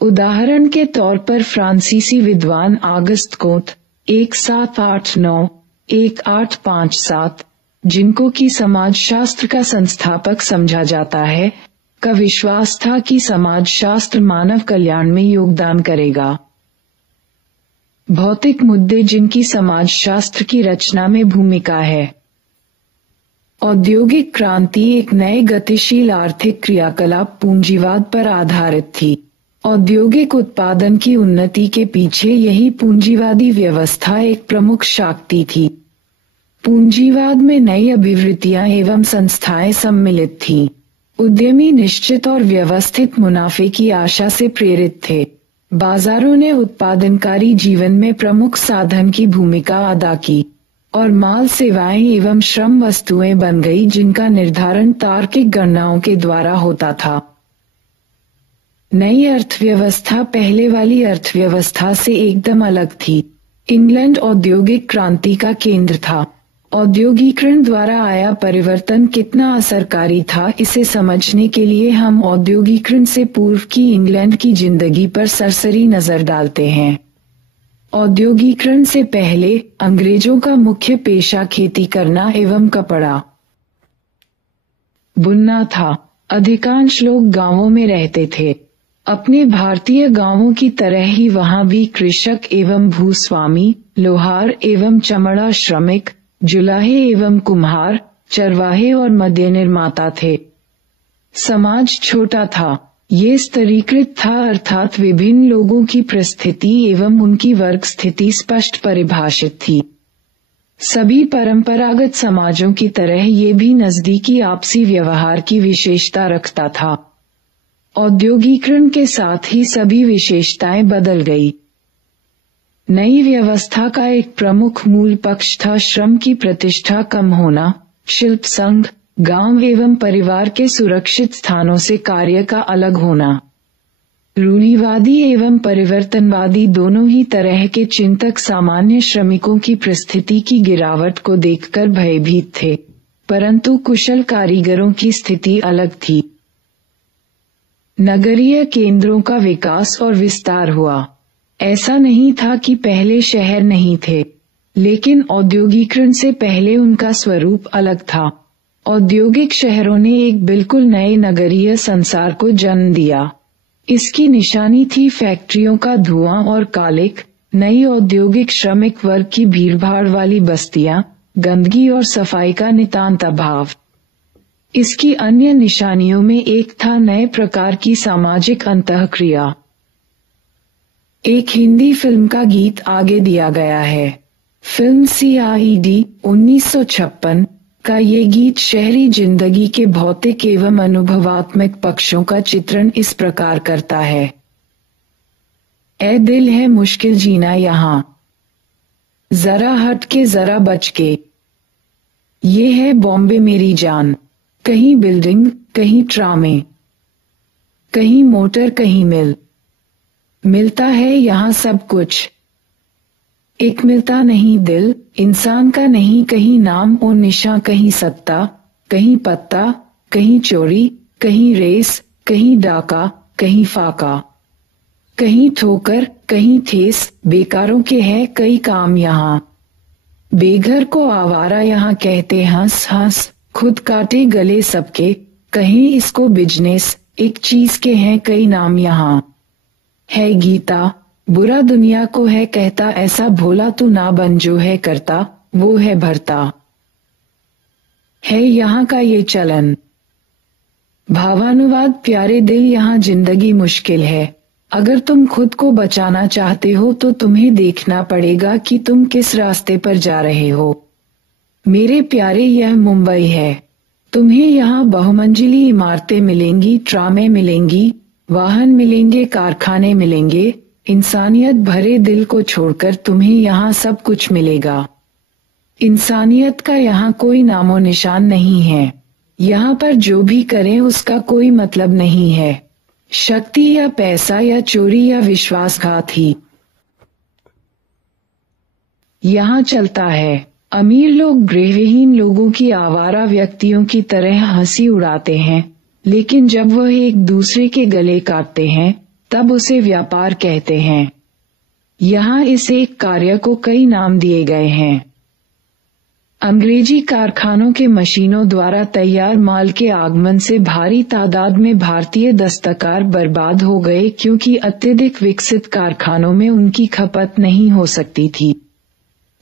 उदाहरण के तौर पर फ्रांसीसी विद्वान ऑगस्ट कोंत 1789-1857, जिनको कि समाजशास्त्र का संस्थापक समझा जाता है, का विश्वास था कि समाजशास्त्र मानव कल्याण में योगदान करेगा। भौतिक मुद्दे जिनकी समाजशास्त्र की रचना में भूमिका है। औद्योगिक क्रांति एक नए गतिशील आर्थिक क्रियाकलाप पूंजीवाद पर आधारित थी। औद्योगिक उत्पादन की उन्नति के पीछे यही पूंजीवादी व्यवस्था एक प्रमुख शक्ति थी। पूंजीवाद में नई अभिवृत्तियां एवं संस्थाएं सम्मिलित थीं। उद्यमी निश्चित और व्यवस्थित मुनाफे की आशा से प्रेरित थे। बाजारों ने उत्पादनकारी जीवन में प्रमुख साधन की भूमिका अदा की और माल सेवाएं एवं श्रम वस्तुएं बन गई जिनका निर्धारण तार्किक गणनाओं के द्वारा होता था। नई अर्थव्यवस्था पहले वाली अर्थव्यवस्था से एकदम अलग थी। इंग्लैंड औद्योगिक क्रांति का केंद्र था। औद्योगिकरण द्वारा आया परिवर्तन कितना असरकारी था, इसे समझने के लिए हम औद्योगिकरण से पूर्व की इंग्लैंड की जिंदगी पर सरसरी नजर डालते हैं। औद्योगिकरण से पहले अंग्रेजों का मुख्य पेशा खेती करना एवं कपड़ा बुनना था। अधिकांश लोग गांवों में रहते थे। अपने भारतीय गांवों की तरह ही वहां भी कृषक एवं भूस्वामी, लोहार एवं चमड़ा श्रमिक, जुलाहे एवं कुम्हार, चरवाहे और मद्य निर्माता थे। समाज छोटा था, ये स्तरीकृत था, अर्थात विभिन्न लोगों की परिस्थिति एवं उनकी वर्ग स्थिति स्पष्ट परिभाषित थी। सभी परंपरागत समाजों की तरह ये भी नजदीकी आपसी व्यवहार की विशेषता रखता था। औद्योगिकरण के साथ ही सभी विशेषताएं बदल गई। नई व्यवस्था का एक प्रमुख मूल पक्ष था श्रम की प्रतिष्ठा कम होना, शिल्प संघ, गांव एवं परिवार के सुरक्षित स्थानों से कार्य का अलग होना। रूढ़िवादी एवं परिवर्तनवादी दोनों ही तरह के चिंतक सामान्य श्रमिकों की परिस्थिति की गिरावट को देखकर भयभीत थे, परंतु कुशल कारीगरों की स्थिति अलग थी। नगरीय केंद्रों का विकास और विस्तार हुआ। ऐसा नहीं था कि पहले शहर नहीं थे, लेकिन औद्योगिकरण से पहले उनका स्वरूप अलग था। औद्योगिक शहरों ने एक बिल्कुल नए नगरीय संसार को जन्म दिया। इसकी निशानी थी फैक्ट्रियों का धुआं और कालिक, नई औद्योगिक श्रमिक वर्ग की भीड़भाड़ वाली बस्तियां, गंदगी और सफाई का नितांत अभाव। इसकी अन्य निशानियों में एक था नए प्रकार की सामाजिक अंतःक्रिया। एक हिंदी फिल्म का गीत आगे दिया गया है। फिल्म CID 1956 का ये गीत शहरी जिंदगी के भौतिक एवं अनुभवात्मक पक्षों का चित्रण इस प्रकार करता है। ए दिल है मुश्किल जीना यहाँ, जरा हट के जरा बच के। ये है बॉम्बे मेरी जान, कहीं बिल्डिंग कहीं ट्रामे, कहीं मोटर कहीं मिल, मिलता है यहाँ सब कुछ। एक मिलता नहीं दिल, इंसान का नहीं, कहीं नाम और निशान, कहीं सत्ता कहीं पत्ता, कहीं चोरी कहीं रेस, कहीं डाका कहीं फाका, कहीं ठोकर कहीं ठेस। बेकारों के हैं कई काम यहाँ, बेघर को आवारा यहाँ कहते हंस हंस। खुद काटे गले सबके, कहीं इसको बिजनेस, एक चीज के हैं कई नाम यहाँ। है गीता बुरा दुनिया को है कहता, ऐसा भोला तू ना बन जो है करता, वो है भरता। है यहाँ का ये चलन। भावानुवाद प्यारे दिल, यहाँ जिंदगी मुश्किल है। अगर तुम खुद को बचाना चाहते हो तो तुम्हें देखना पड़ेगा कि तुम किस रास्ते पर जा रहे हो। मेरे प्यारे यह मुंबई है, तुम्हें यहाँ बहुमंजिली इमारतें मिलेंगी, ट्रामें मिलेंगी, वाहन मिलेंगे, कारखाने मिलेंगे। इंसानियत भरे दिल को छोड़कर तुम्हें यहाँ सब कुछ मिलेगा। इंसानियत का यहाँ कोई नामो निशान नहीं है। यहाँ पर जो भी करें उसका कोई मतलब नहीं है। शक्ति या पैसा या चोरी या विश्वासघात ही यहाँ चलता है। अमीर लोग गृहहीन लोगों की आवारा व्यक्तियों की तरह हंसी उड़ाते हैं, लेकिन जब वह एक दूसरे के गले काटते हैं तब उसे व्यापार कहते हैं। यहाँ इस एक कार्य को कई नाम दिए गए हैं। अंग्रेजी कारखानों के मशीनों द्वारा तैयार माल के आगमन से भारी तादाद में भारतीय दस्तकार बर्बाद हो गए, क्योंकि अत्यधिक विकसित कारखानों में उनकी खपत नहीं हो सकती थी।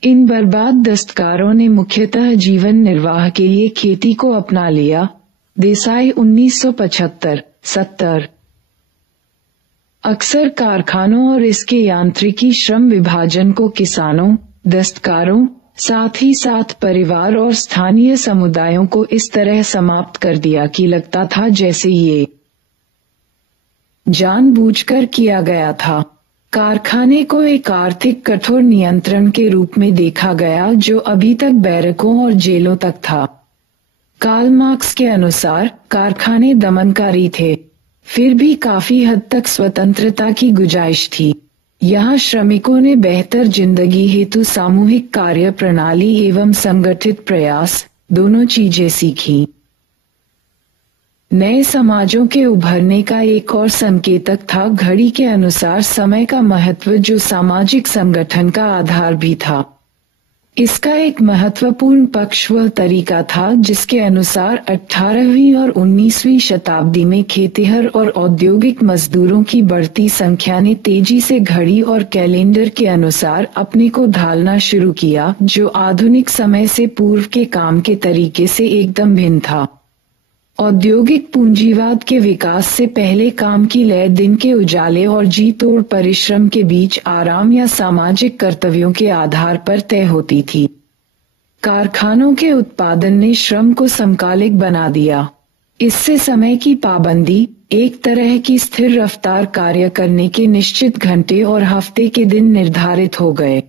इन बर्बाद दस्तकारों ने मुख्यतः जीवन निर्वाह के लिए खेती को अपना लिया। देसाई 1975-70। अक्सर कारखानों और इसके यांत्रिकी श्रम विभाजन को किसानों, दस्तकारों, साथ ही साथ परिवार और स्थानीय समुदायों को इस तरह समाप्त कर दिया कि लगता था जैसे ये जानबूझकर किया गया था। कारखाने को एक आर्थिक कठोर नियंत्रण के रूप में देखा गया जो अभी तक बैरकों और जेलों तक था। कार्ल मार्क्स के अनुसार कारखाने दमनकारी थे, फिर भी काफी हद तक स्वतंत्रता की गुंजाइश थी। यहाँ श्रमिकों ने बेहतर जिंदगी हेतु सामूहिक कार्य प्रणाली एवं संगठित प्रयास दोनों चीजें सीखी। नए समाजों के उभरने का एक और संकेतक था घड़ी के अनुसार समय का महत्व, जो सामाजिक संगठन का आधार भी था। इसका एक महत्वपूर्ण पक्ष वह तरीका था जिसके अनुसार 18वीं और 19वीं शताब्दी में खेतिहर और औद्योगिक मजदूरों की बढ़ती संख्या ने तेजी से घड़ी और कैलेंडर के अनुसार अपने को ढालना शुरू किया, जो आधुनिक समय से पूर्व के काम के तरीके से एकदम भिन्न था। औद्योगिक पूंजीवाद के विकास से पहले काम की लय दिन के उजाले और जी तोड़ परिश्रम के बीच आराम या सामाजिक कर्तव्यों के आधार पर तय होती थी। कारखानों के उत्पादन ने श्रम को समकालिक बना दिया। इससे समय की पाबंदी, एक तरह की स्थिर रफ्तार कार्य करने के निश्चित घंटे और हफ्ते के दिन निर्धारित हो गए।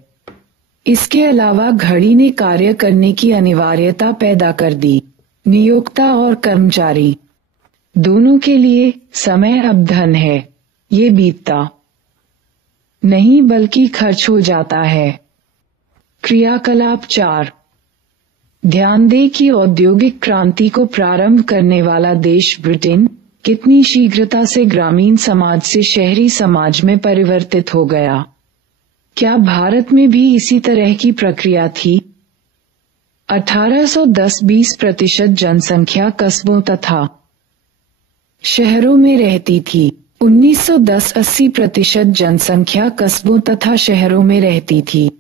इसके अलावा घड़ी ने कार्य करने की अनिवार्यता पैदा कर दी। नियोक्ता और कर्मचारी दोनों के लिए समय अब धन है, ये बीतता नहीं बल्कि खर्च हो जाता है। क्रियाकलाप 4। ध्यान दें कि औद्योगिक क्रांति को प्रारंभ करने वाला देश ब्रिटेन कितनी शीघ्रता से ग्रामीण समाज से शहरी समाज में परिवर्तित हो गया। क्या भारत में भी इसी तरह की प्रक्रिया थी? 1810 20% जनसंख्या कस्बों तथा शहरों में रहती थी। 1910 80% जनसंख्या कस्बों तथा शहरों में रहती थी।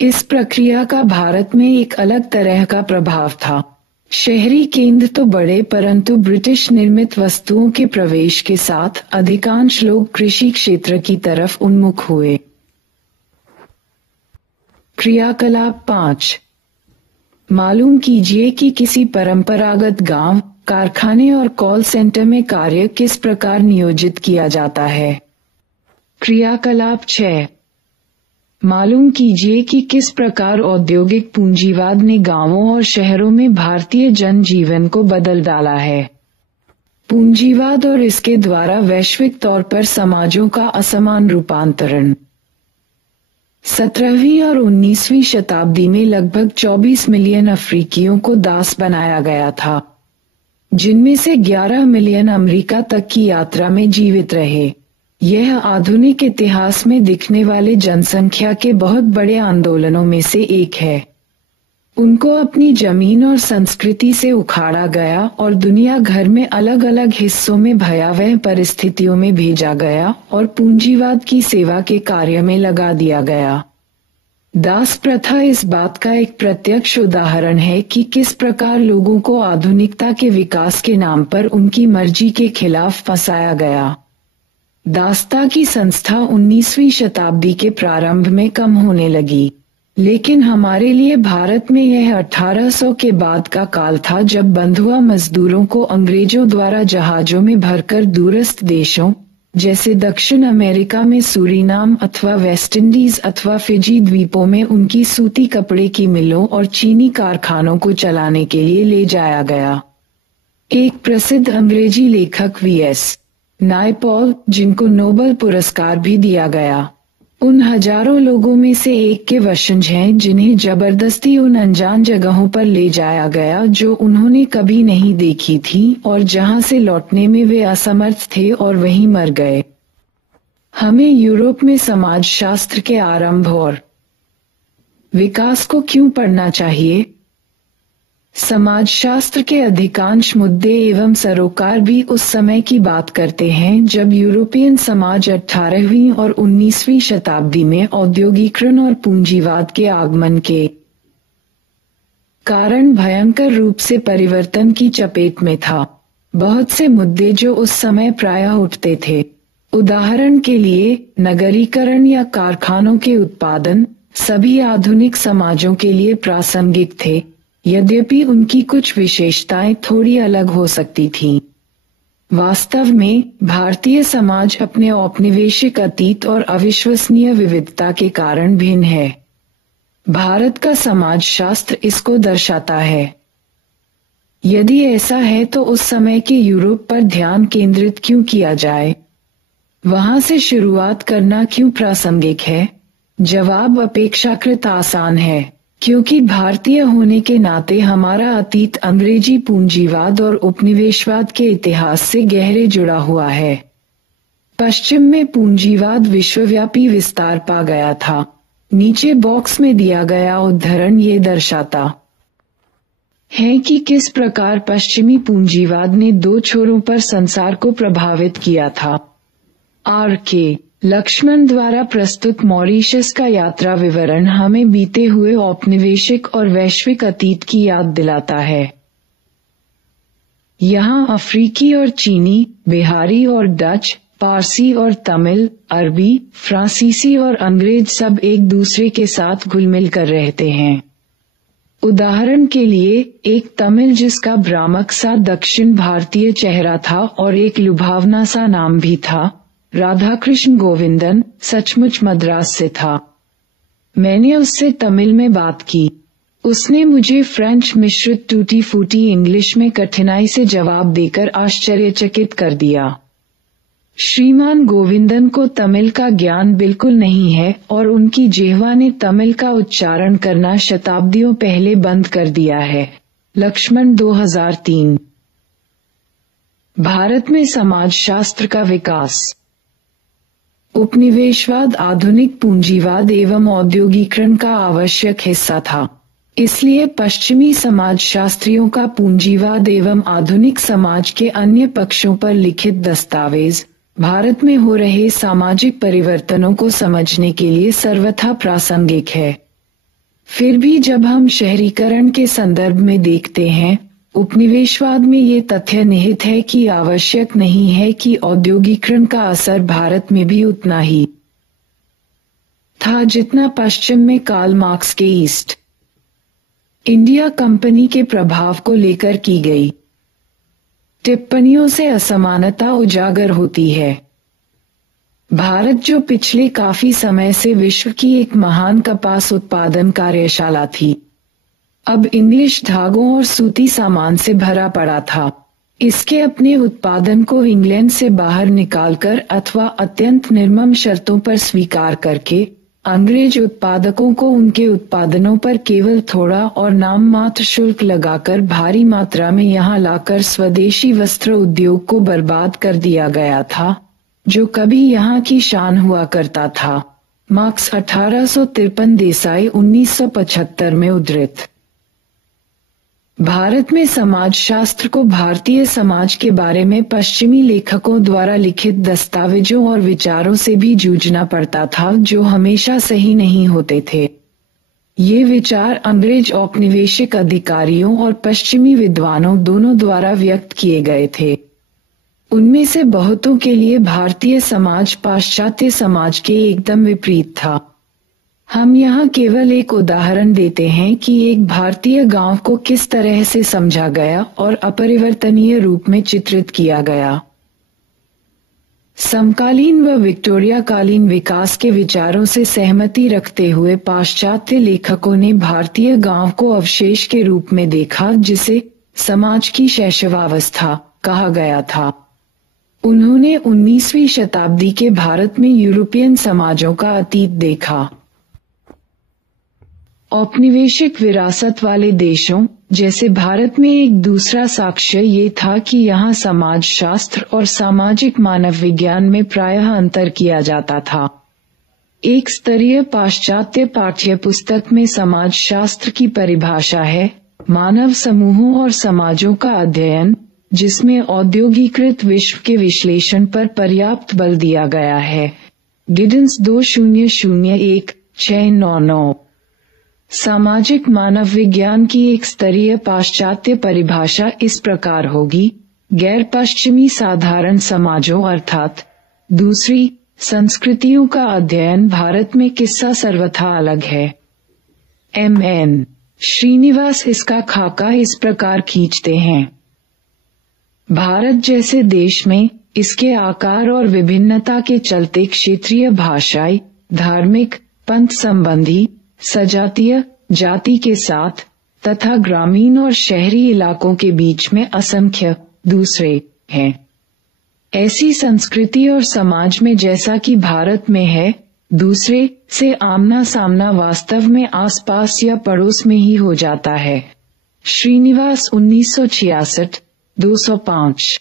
इस प्रक्रिया का भारत में एक अलग तरह का प्रभाव था। शहरी केंद्र तो बड़े, परंतु ब्रिटिश निर्मित वस्तुओं के प्रवेश के साथ अधिकांश लोग कृषि क्षेत्र की तरफ उन्मुख हुए। क्रियाकलाप 5। मालूम कीजिए कि किसी परंपरागत गांव, कारखाने और कॉल सेंटर में कार्य किस प्रकार नियोजित किया जाता है। क्रियाकलाप 6। मालूम कीजिए कि किस प्रकार औद्योगिक पूंजीवाद ने गांवों और शहरों में भारतीय जनजीवन को बदल डाला है। पूंजीवाद और इसके द्वारा वैश्विक तौर पर समाजों का असमान रूपांतरण। 17वीं और 19वीं शताब्दी में लगभग 24 मिलियन अफ्रीकियों को दास बनाया गया था, जिनमें से 11 मिलियन अमेरिका तक की यात्रा में जीवित रहे। यह आधुनिक इतिहास में दिखने वाले जनसंख्या के बहुत बड़े आंदोलनों में से एक है। उनको अपनी जमीन और संस्कृति से उखाड़ा गया और दुनिया भर में अलग अलग हिस्सों में भयावह परिस्थितियों में भेजा गया और पूंजीवाद की सेवा के कार्य में लगा दिया गया। दास प्रथा इस बात का एक प्रत्यक्ष उदाहरण है कि किस प्रकार लोगों को आधुनिकता के विकास के नाम पर उनकी मर्जी के खिलाफ फंसाया गया। दासता की संस्था 19वीं शताब्दी के प्रारंभ में कम होने लगी, लेकिन हमारे लिए भारत में यह 1800 के बाद का काल था, जब बंधुआ मजदूरों को अंग्रेजों द्वारा जहाजों में भरकर दूरस्थ देशों जैसे दक्षिण अमेरिका में सूरीनाम अथवा वेस्ट इंडीज अथवा फिजी द्वीपों में उनकी सूती कपड़े की मिलों और चीनी कारखानों को चलाने के लिए ले जाया गया। एक प्रसिद्ध अंग्रेजी लेखक वी.एस. नायपॉल, जिनको नोबेल पुरस्कार भी दिया गया, उन हजारों लोगों में से एक के वंशज हैं जिन्हें जबरदस्ती उन अनजान जगहों पर ले जाया गया जो उन्होंने कभी नहीं देखी थी और जहां से लौटने में वे असमर्थ थे और वहीं मर गए। हमें यूरोप में समाजशास्त्र के आरंभ और विकास को क्यों पढ़ना चाहिए? समाजशास्त्र के अधिकांश मुद्दे एवं सरोकार भी उस समय की बात करते हैं जब यूरोपियन समाज 18वीं और 19वीं शताब्दी में औद्योगिकरण और पूंजीवाद के आगमन के कारण भयंकर रूप से परिवर्तन की चपेट में था। बहुत से मुद्दे जो उस समय प्रायः उठते थे, उदाहरण के लिए नगरीकरण या कारखानों के उत्पादन, सभी आधुनिक समाजों के लिए प्रासंगिक थे, यद्यपि उनकी कुछ विशेषताएं थोड़ी अलग हो सकती थीं। वास्तव में भारतीय समाज अपने औपनिवेशिक अतीत और अविश्वसनीय विविधता के कारण भिन्न है। भारत का समाजशास्त्र इसको दर्शाता है। यदि ऐसा है तो उस समय के यूरोप पर ध्यान केंद्रित क्यों किया जाए? वहां से शुरुआत करना क्यों प्रासंगिक है? जवाब अपेक्षाकृत आसान है, क्योंकि भारतीय होने के नाते हमारा अतीत अंग्रेजी पूंजीवाद और उपनिवेशवाद के इतिहास से गहरे जुड़ा हुआ है। पश्चिम में पूंजीवाद विश्वव्यापी विस्तार पा गया था। नीचे बॉक्स में दिया गया उद्धरण ये दर्शाता है कि किस प्रकार पश्चिमी पूंजीवाद ने दो छोरों पर संसार को प्रभावित किया था। R.K. लक्ष्मण द्वारा प्रस्तुत मॉरीशस का यात्रा विवरण हमें बीते हुए औपनिवेशिक और वैश्विक अतीत की याद दिलाता है। यहाँ अफ्रीकी और चीनी, बिहारी और डच, पारसी और तमिल, अरबी, फ्रांसीसी और अंग्रेज सब एक दूसरे के साथ घुल मिल कर रहते हैं। उदाहरण के लिए एक तमिल जिसका भ्रामक सा दक्षिण भारतीय चेहरा था और एक लुभावना सा नाम भी था, राधाकृष्ण गोविंदन, सचमुच मद्रास से था। मैंने उससे तमिल में बात की। उसने मुझे फ्रेंच मिश्रित टूटी फूटी इंग्लिश में कठिनाई से जवाब देकर आश्चर्यचकित कर दिया। श्रीमान गोविंदन को तमिल का ज्ञान बिल्कुल नहीं है और उनकी जिह्वा ने तमिल का उच्चारण करना शताब्दियों पहले बंद कर दिया है। लक्ष्मण 2003। भारत में समाजशास्त्र का विकास। उपनिवेशवाद आधुनिक पूंजीवाद एवं औद्योगिकरण का आवश्यक हिस्सा था। इसलिए पश्चिमी समाजशास्त्रियों का पूंजीवाद एवं आधुनिक समाज के अन्य पक्षों पर लिखित दस्तावेज भारत में हो रहे सामाजिक परिवर्तनों को समझने के लिए सर्वथा प्रासंगिक है। फिर भी जब हम शहरीकरण के संदर्भ में देखते हैं, उपनिवेशवाद में ये तथ्य निहित है कि आवश्यक नहीं है कि औद्योगिकरण का असर भारत में भी उतना ही था जितना पश्चिम में कार्ल मार्क्स के ईस्ट इंडिया कंपनी के प्रभाव को लेकर की गई टिप्पणियों से असमानता उजागर होती है। भारत जो पिछले काफी समय से विश्व की एक महान कपास उत्पादन कार्यशाला थी, अब इंग्लिश धागों और सूती सामान से भरा पड़ा था। इसके अपने उत्पादन को इंग्लैंड से बाहर निकालकर अथवा अत्यंत निर्मम शर्तों पर स्वीकार करके अंग्रेज उत्पादकों को उनके उत्पादनों पर केवल थोड़ा और नाम मात्र शुल्क लगाकर भारी मात्रा में यहाँ लाकर स्वदेशी वस्त्र उद्योग को बर्बाद कर दिया गया था, जो कभी यहाँ की शान हुआ करता था। मार्क्स 1853, देसाई 1975 में उद्धृत। भारत में समाजशास्त्र को भारतीय समाज के बारे में पश्चिमी लेखकों द्वारा लिखित दस्तावेजों और विचारों से भी जूझना पड़ता था, जो हमेशा सही नहीं होते थे। ये विचार अंग्रेज औपनिवेशिक अधिकारियों और पश्चिमी विद्वानों दोनों द्वारा व्यक्त किए गए थे। उनमें से बहुतों के लिए भारतीय समाज पाश्चात्य समाज के एकदम विपरीत था। हम यहाँ केवल एक उदाहरण देते हैं कि एक भारतीय गांव को किस तरह से समझा गया और अपरिवर्तनीय रूप में चित्रित किया गया। समकालीन व विक्टोरिया कालीन विकास के विचारों से सहमति रखते हुए पाश्चात्य लेखकों ने भारतीय गांव को अवशेष के रूप में देखा, जिसे समाज की शैशवावस्था कहा गया था। उन्होंने 19वीं शताब्दी के भारत में यूरोपियन समाजों का अतीत देखा। औपनिवेशिक विरासत वाले देशों जैसे भारत में एक दूसरा साक्ष्य ये था कि यहाँ समाजशास्त्र और सामाजिक मानव विज्ञान में प्रायः अंतर किया जाता था। एक स्तरीय पाश्चात्य पाठ्य पुस्तक में समाजशास्त्र की परिभाषा है मानव समूहों और समाजों का अध्ययन, जिसमें औद्योगिकृत विश्व के विश्लेषण पर पर्याप्त बल दिया गया है। गिडन्स 2001-699। सामाजिक मानव विज्ञान की एक स्तरीय पाश्चात्य परिभाषा इस प्रकार होगी: गैर पश्चिमी साधारण समाजों अर्थात दूसरी संस्कृतियों का अध्ययन। भारत में किस्सा सर्वथा अलग है। M.N. श्रीनिवास इसका खाका इस प्रकार खींचते हैं। भारत जैसे देश में इसके आकार और विभिन्नता के चलते क्षेत्रीय, भाषाई, धार्मिक, पंथ संबंधी, सजातीय, जाति के साथ तथा ग्रामीण और शहरी इलाकों के बीच में असंख्य दूसरे हैं। ऐसी संस्कृति और समाज में जैसा कि भारत में है, दूसरे से आमना सामना वास्तव में आसपास या पड़ोस में ही हो जाता है। श्रीनिवास 1966, 205।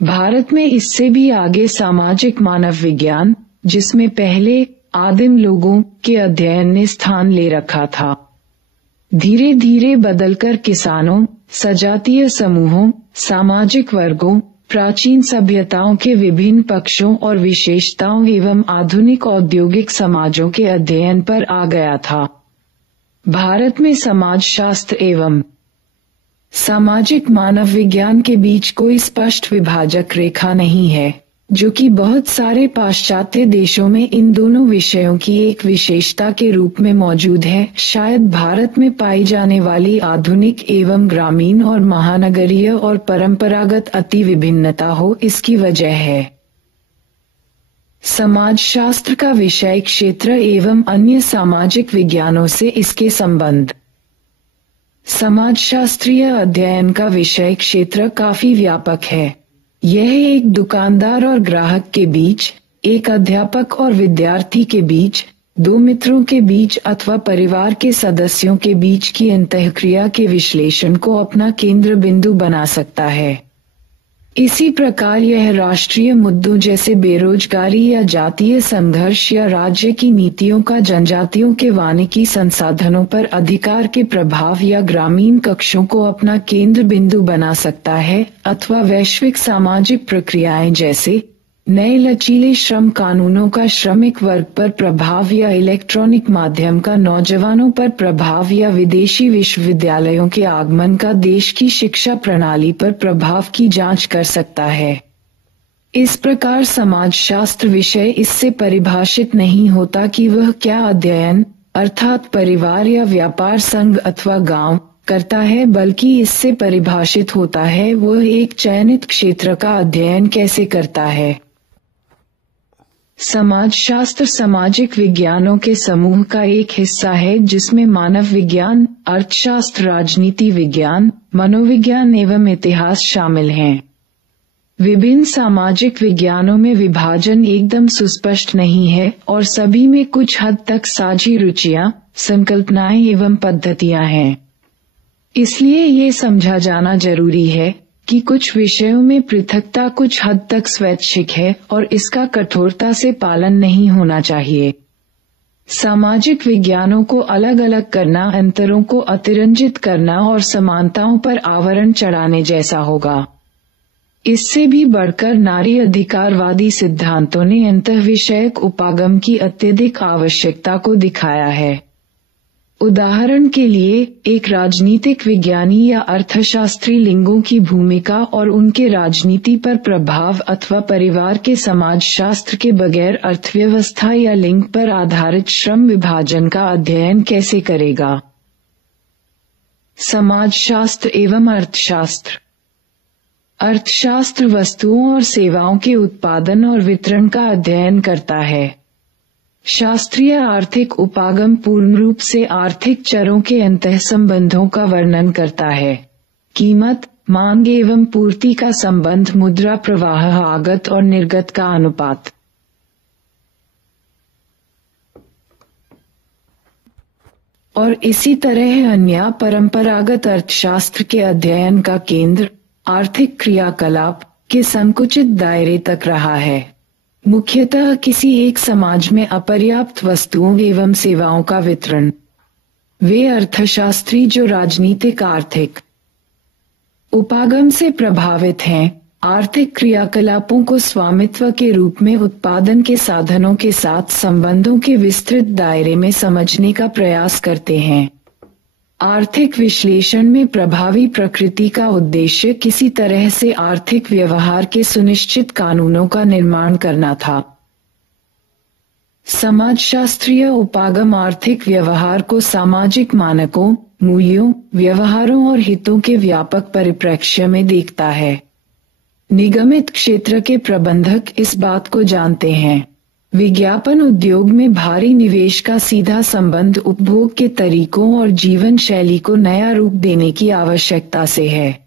भारत में इससे भी आगे सामाजिक मानव विज्ञान, जिसमें पहले आदिम लोगों के अध्ययन ने स्थान ले रखा था, धीरे धीरे बदलकर किसानों, सजातीय समूहों, सामाजिक वर्गों, प्राचीन सभ्यताओं के विभिन्न पक्षों और विशेषताओं एवं आधुनिक औद्योगिक समाजों के अध्ययन पर आ गया था। भारत में समाजशास्त्र एवं सामाजिक मानव विज्ञान के बीच कोई स्पष्ट विभाजक रेखा नहीं है, जो कि बहुत सारे पाश्चात्य देशों में इन दोनों विषयों की एक विशेषता के रूप में मौजूद है। शायद भारत में पाई जाने वाली आधुनिक एवं ग्रामीण और महानगरीय और परंपरागत अति विभिन्नता हो इसकी वजह है। समाजशास्त्र का विषय क्षेत्र एवं अन्य सामाजिक विज्ञानों से इसके संबंध। समाजशास्त्रीय अध्ययन का विषय क्षेत्र काफी व्यापक है। यह एक दुकानदार और ग्राहक के बीच, एक अध्यापक और विद्यार्थी के बीच, दो मित्रों के बीच अथवा परिवार के सदस्यों के बीच की अंतःक्रिया के विश्लेषण को अपना केंद्र बिंदु बना सकता है। इसी प्रकार यह राष्ट्रीय मुद्दों जैसे बेरोजगारी या जातीय संघर्ष या राज्य की नीतियों का जनजातियों के वानिकी संसाधनों पर अधिकार के प्रभाव या ग्रामीण कक्षों को अपना केंद्र बिंदु बना सकता है, अथवा वैश्विक सामाजिक प्रक्रियाएं जैसे नए लचीले श्रम कानूनों का श्रमिक वर्ग पर प्रभाव या इलेक्ट्रॉनिक माध्यम का नौजवानों पर प्रभाव या विदेशी विश्वविद्यालयों के आगमन का देश की शिक्षा प्रणाली पर प्रभाव की जांच कर सकता है। इस प्रकार समाजशास्त्र विषय इससे परिभाषित नहीं होता कि वह क्या अध्ययन अर्थात परिवार या व्यापार संघ अथवा गांव करता है, बल्कि इससे परिभाषित होता है वह एक चयनित क्षेत्र का अध्ययन कैसे करता है। समाजशास्त्र सामाजिक विज्ञानों के समूह का एक हिस्सा है जिसमें मानव विज्ञान, अर्थशास्त्र, राजनीति विज्ञान, मनोविज्ञान एवं इतिहास शामिल हैं। विभिन्न सामाजिक विज्ञानों में विभाजन एकदम सुस्पष्ट नहीं है और सभी में कुछ हद तक साझी रुचियां, संकल्पनाएं एवं पद्धतियां हैं। इसलिए ये समझा जाना जरूरी है कि कुछ विषयों में पृथकता कुछ हद तक स्वैच्छिक है और इसका कठोरता से पालन नहीं होना चाहिए। सामाजिक विज्ञानों को अलग अलग करना अंतरों को अतिरंजित करना और समानताओं पर आवरण चढ़ाने जैसा होगा। इससे भी बढ़कर नारी अधिकारवादी सिद्धांतों ने अंतःविषयक उपागम की अत्यधिक आवश्यकता को दिखाया है। उदाहरण के लिए एक राजनीतिक विज्ञानी या अर्थशास्त्री लिंगों की भूमिका और उनके राजनीति पर प्रभाव अथवा परिवार के समाजशास्त्र के बगैर अर्थव्यवस्था या लिंग पर आधारित श्रम विभाजन का अध्ययन कैसे करेगा। समाजशास्त्र एवं अर्थशास्त्र। अर्थशास्त्र वस्तुओं और सेवाओं के उत्पादन और वितरण का अध्ययन करता है। शास्त्रीय आर्थिक उपागम पूर्ण रूप से आर्थिक चरों के अंतःसंबंधों का वर्णन करता है। कीमत, मांग एवं पूर्ति का संबंध, मुद्रा प्रवाह, आगत और निर्गत का अनुपात। और इसी तरह अन्य परंपरागत अर्थशास्त्र के अध्ययन का केंद्र आर्थिक क्रियाकलाप के संकुचित दायरे तक रहा है। मुख्यतः किसी एक समाज में अपर्याप्त वस्तुओं एवं सेवाओं का वितरण। वे अर्थशास्त्री जो राजनीतिक आर्थिक उपागम से प्रभावित हैं, आर्थिक क्रियाकलापों को स्वामित्व के रूप में उत्पादन के साधनों के साथ संबंधों के विस्तृत दायरे में समझने का प्रयास करते हैं। आर्थिक विश्लेषण में प्रभावी प्रकृति का उद्देश्य किसी तरह से आर्थिक व्यवहार के सुनिश्चित कानूनों का निर्माण करना था। समाजशास्त्रीय उपागम आर्थिक व्यवहार को सामाजिक मानकों, मूल्यों, व्यवहारों और हितों के व्यापक परिप्रेक्ष्य में देखता है। निगमित क्षेत्र के प्रबंधक इस बात को जानते हैं। विज्ञापन उद्योग में भारी निवेश का सीधा संबंध उपभोग के तरीकों और जीवन शैली को नया रूप देने की आवश्यकता से है।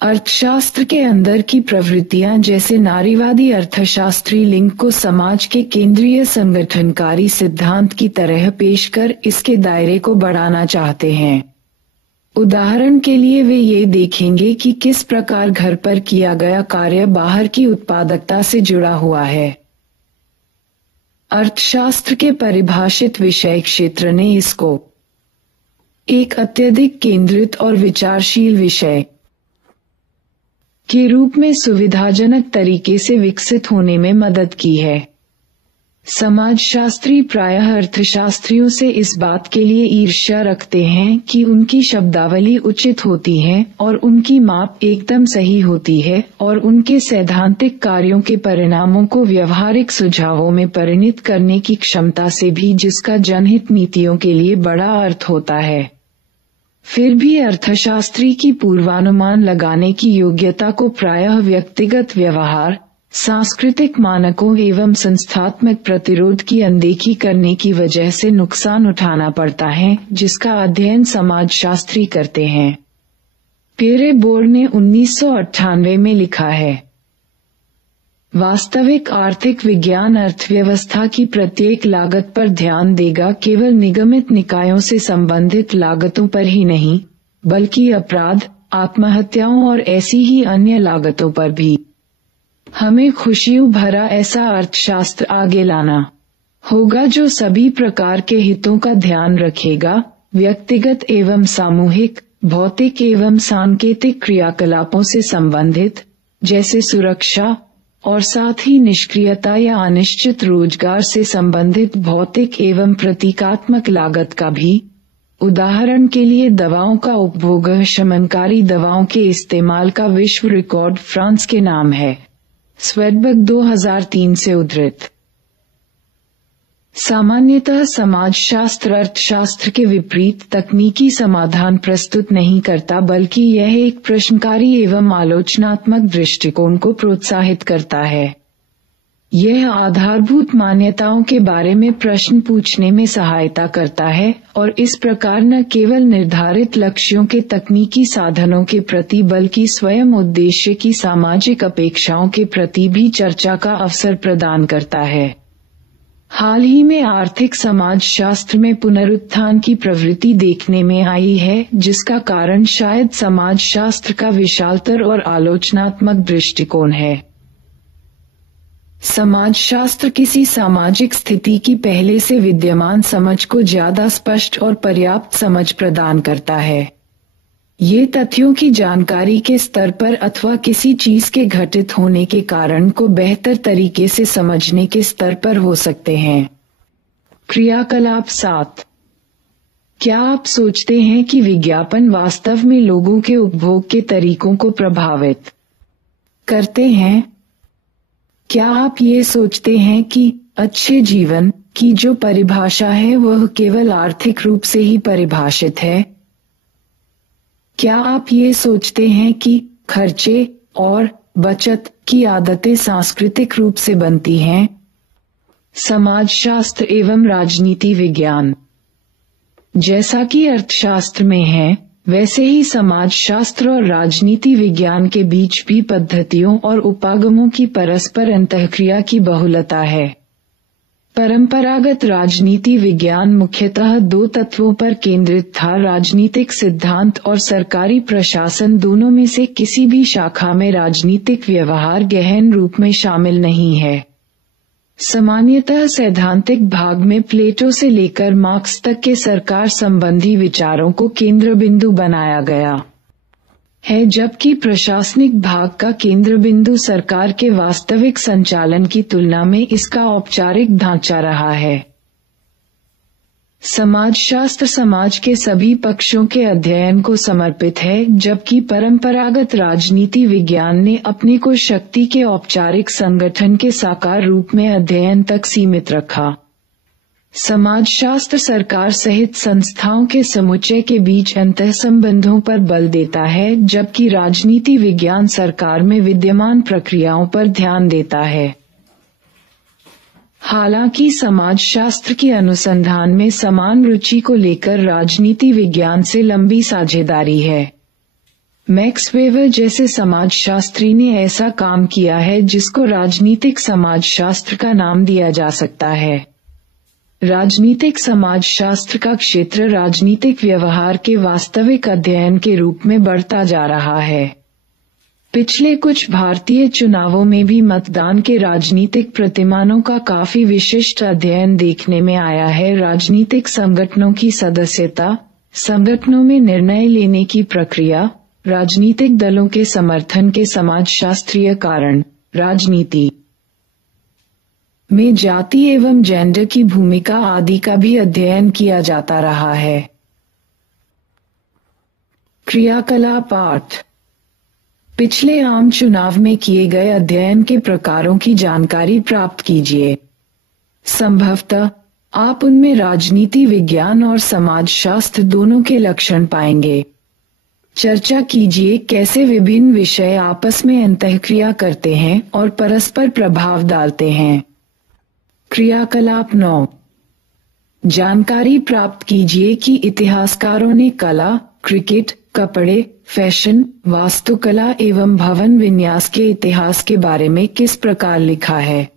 अर्थशास्त्र के अंदर की प्रवृत्तियां जैसे नारीवादी अर्थशास्त्री लिंग को समाज के केंद्रीय संगठनकारी सिद्धांत की तरह पेश कर इसके दायरे को बढ़ाना चाहते हैं। उदाहरण के लिए वे ये देखेंगे कि किस प्रकार घर पर किया गया कार्य बाहर की उत्पादकता से जुड़ा हुआ है। अर्थशास्त्र के परिभाषित विषय क्षेत्र ने इसको एक अत्यधिक केंद्रित और विचारशील विषय के रूप में सुविधाजनक तरीके से विकसित होने में मदद की है। समाजशास्त्री प्रायः अर्थशास्त्रियों से इस बात के लिए ईर्ष्या रखते हैं कि उनकी शब्दावली उचित होती है और उनकी माप एकदम सही होती है और उनके सैद्धांतिक कार्यों के परिणामों को व्यवहारिक सुझावों में परिणत करने की क्षमता से भी, जिसका जनहित नीतियों के लिए बड़ा अर्थ होता है। फिर भी अर्थशास्त्री की पूर्वानुमान लगाने की योग्यता को प्रायः व्यक्तिगत व्यवहार, सांस्कृतिक मानकों एवं संस्थात्मक प्रतिरोध की अनदेखी करने की वजह से नुकसान उठाना पड़ता है, जिसका अध्ययन समाजशास्त्री करते हैं। पियरे बोर्ड ने 1998 में लिखा है, वास्तविक आर्थिक विज्ञान अर्थव्यवस्था की प्रत्येक लागत पर ध्यान देगा, केवल निगमित निकायों से संबंधित लागतों पर ही नहीं, बल्कि अपराध, आत्महत्याओं और ऐसी ही अन्य लागतों पर भी। हमें खुशियों भरा ऐसा अर्थशास्त्र आगे लाना होगा जो सभी प्रकार के हितों का ध्यान रखेगा, व्यक्तिगत एवं सामूहिक, भौतिक एवं सांकेतिक क्रियाकलापों से संबंधित, जैसे सुरक्षा, और साथ ही निष्क्रियता या अनिश्चित रोजगार से संबंधित भौतिक एवं प्रतीकात्मक लागत का भी। उदाहरण के लिए दवाओं का उपभोग, शमनकारी दवाओं के इस्तेमाल का विश्व रिकॉर्ड फ्रांस के नाम है। स्वेडबर्ग 2003 से उद्धृत। सामान्यतः समाजशास्त्र अर्थशास्त्र के विपरीत तकनीकी समाधान प्रस्तुत नहीं करता, बल्कि यह एक प्रश्नकारी एवं आलोचनात्मक दृष्टिकोण को प्रोत्साहित करता है। यह आधारभूत मान्यताओं के बारे में प्रश्न पूछने में सहायता करता है और इस प्रकार न केवल निर्धारित लक्ष्यों के तकनीकी साधनों के प्रति बल्कि स्वयं उद्देश्य की सामाजिक अपेक्षाओं के प्रति भी चर्चा का अवसर प्रदान करता है। हाल ही में आर्थिक समाजशास्त्र में पुनरुत्थान की प्रवृत्ति देखने में आई है, जिसका कारण शायद समाजशास्त्र का विशालतर और आलोचनात्मक दृष्टिकोण है। समाजशास्त्र किसी सामाजिक स्थिति की पहले से विद्यमान समझ को ज्यादा स्पष्ट और पर्याप्त समझ प्रदान करता है। ये तथ्यों की जानकारी के स्तर पर अथवा किसी चीज के घटित होने के कारण को बेहतर तरीके से समझने के स्तर पर हो सकते हैं। क्रियाकलाप 7। क्या आप सोचते हैं कि विज्ञापन वास्तव में लोगों के उपभोग के तरीकों को प्रभावित करते हैं? क्या आप ये सोचते हैं कि अच्छे जीवन की जो परिभाषा है वह केवल आर्थिक रूप से ही परिभाषित है? क्या आप ये सोचते हैं कि खर्चे और बचत की आदतें सांस्कृतिक रूप से बनती हैं? समाजशास्त्र एवं राजनीति विज्ञान। जैसा कि अर्थशास्त्र में है, वैसे ही समाजशास्त्र और राजनीति विज्ञान के बीच भी पद्धतियों और उपागमों की परस्पर अंतःक्रिया की बहुलता है। परंपरागत राजनीति विज्ञान मुख्यतः दो तत्वों पर केंद्रित था, राजनीतिक सिद्धांत और सरकारी प्रशासन। दोनों में से किसी भी शाखा में राजनीतिक व्यवहार गहन रूप में शामिल नहीं है। सामान्यतः सैद्धांतिक भाग में प्लेटो से लेकर मार्क्स तक के सरकार संबंधी विचारों को केंद्र बिंदु बनाया गया है, जबकि प्रशासनिक भाग का केंद्र बिंदु सरकार के वास्तविक संचालन की तुलना में इसका औपचारिक ढांचा रहा है। समाजशास्त्र समाज के सभी पक्षों के अध्ययन को समर्पित है, जबकि परंपरागत राजनीति विज्ञान ने अपने को शक्ति के औपचारिक संगठन के साकार रूप में अध्ययन तक सीमित रखा। समाजशास्त्र सरकार सहित संस्थाओं के समुच्चय के बीच अंतःसंबंधों पर बल देता है, जबकि राजनीति विज्ञान सरकार में विद्यमान प्रक्रियाओं पर ध्यान देता है। हालांकि समाजशास्त्र की अनुसंधान में समान रुचि को लेकर राजनीति विज्ञान से लंबी साझेदारी है। मैक्स वेबर जैसे समाजशास्त्री ने ऐसा काम किया है जिसको राजनीतिक समाजशास्त्र का नाम दिया जा सकता है। राजनीतिक समाजशास्त्र का क्षेत्र राजनीतिक व्यवहार के वास्तविक अध्ययन के रूप में बढ़ता जा रहा है। पिछले कुछ भारतीय चुनावों में भी मतदान के राजनीतिक प्रतिमानों का काफी विशिष्ट अध्ययन देखने में आया है। राजनीतिक संगठनों की सदस्यता, संगठनों में निर्णय लेने की प्रक्रिया, राजनीतिक दलों के समर्थन के समाजशास्त्रीय कारण, राजनीति में जाति एवं जेंडर की भूमिका आदि का भी अध्ययन किया जाता रहा है। क्रियाकलाप 8। पिछले आम चुनाव में किए गए अध्ययन के प्रकारों की जानकारी प्राप्त कीजिए। संभवतः आप उनमें राजनीति विज्ञान और समाजशास्त्र दोनों के लक्षण पाएंगे। चर्चा कीजिए कैसे विभिन्न विषय आपस में अंतःक्रिया करते हैं और परस्पर प्रभाव डालते हैं। क्रियाकलाप 9। जानकारी प्राप्त कीजिए कि इतिहासकारों ने कला, क्रिकेट, कपड़े, फैशन, वास्तुकला एवं भवन विन्यास के इतिहास के बारे में किस प्रकार लिखा है।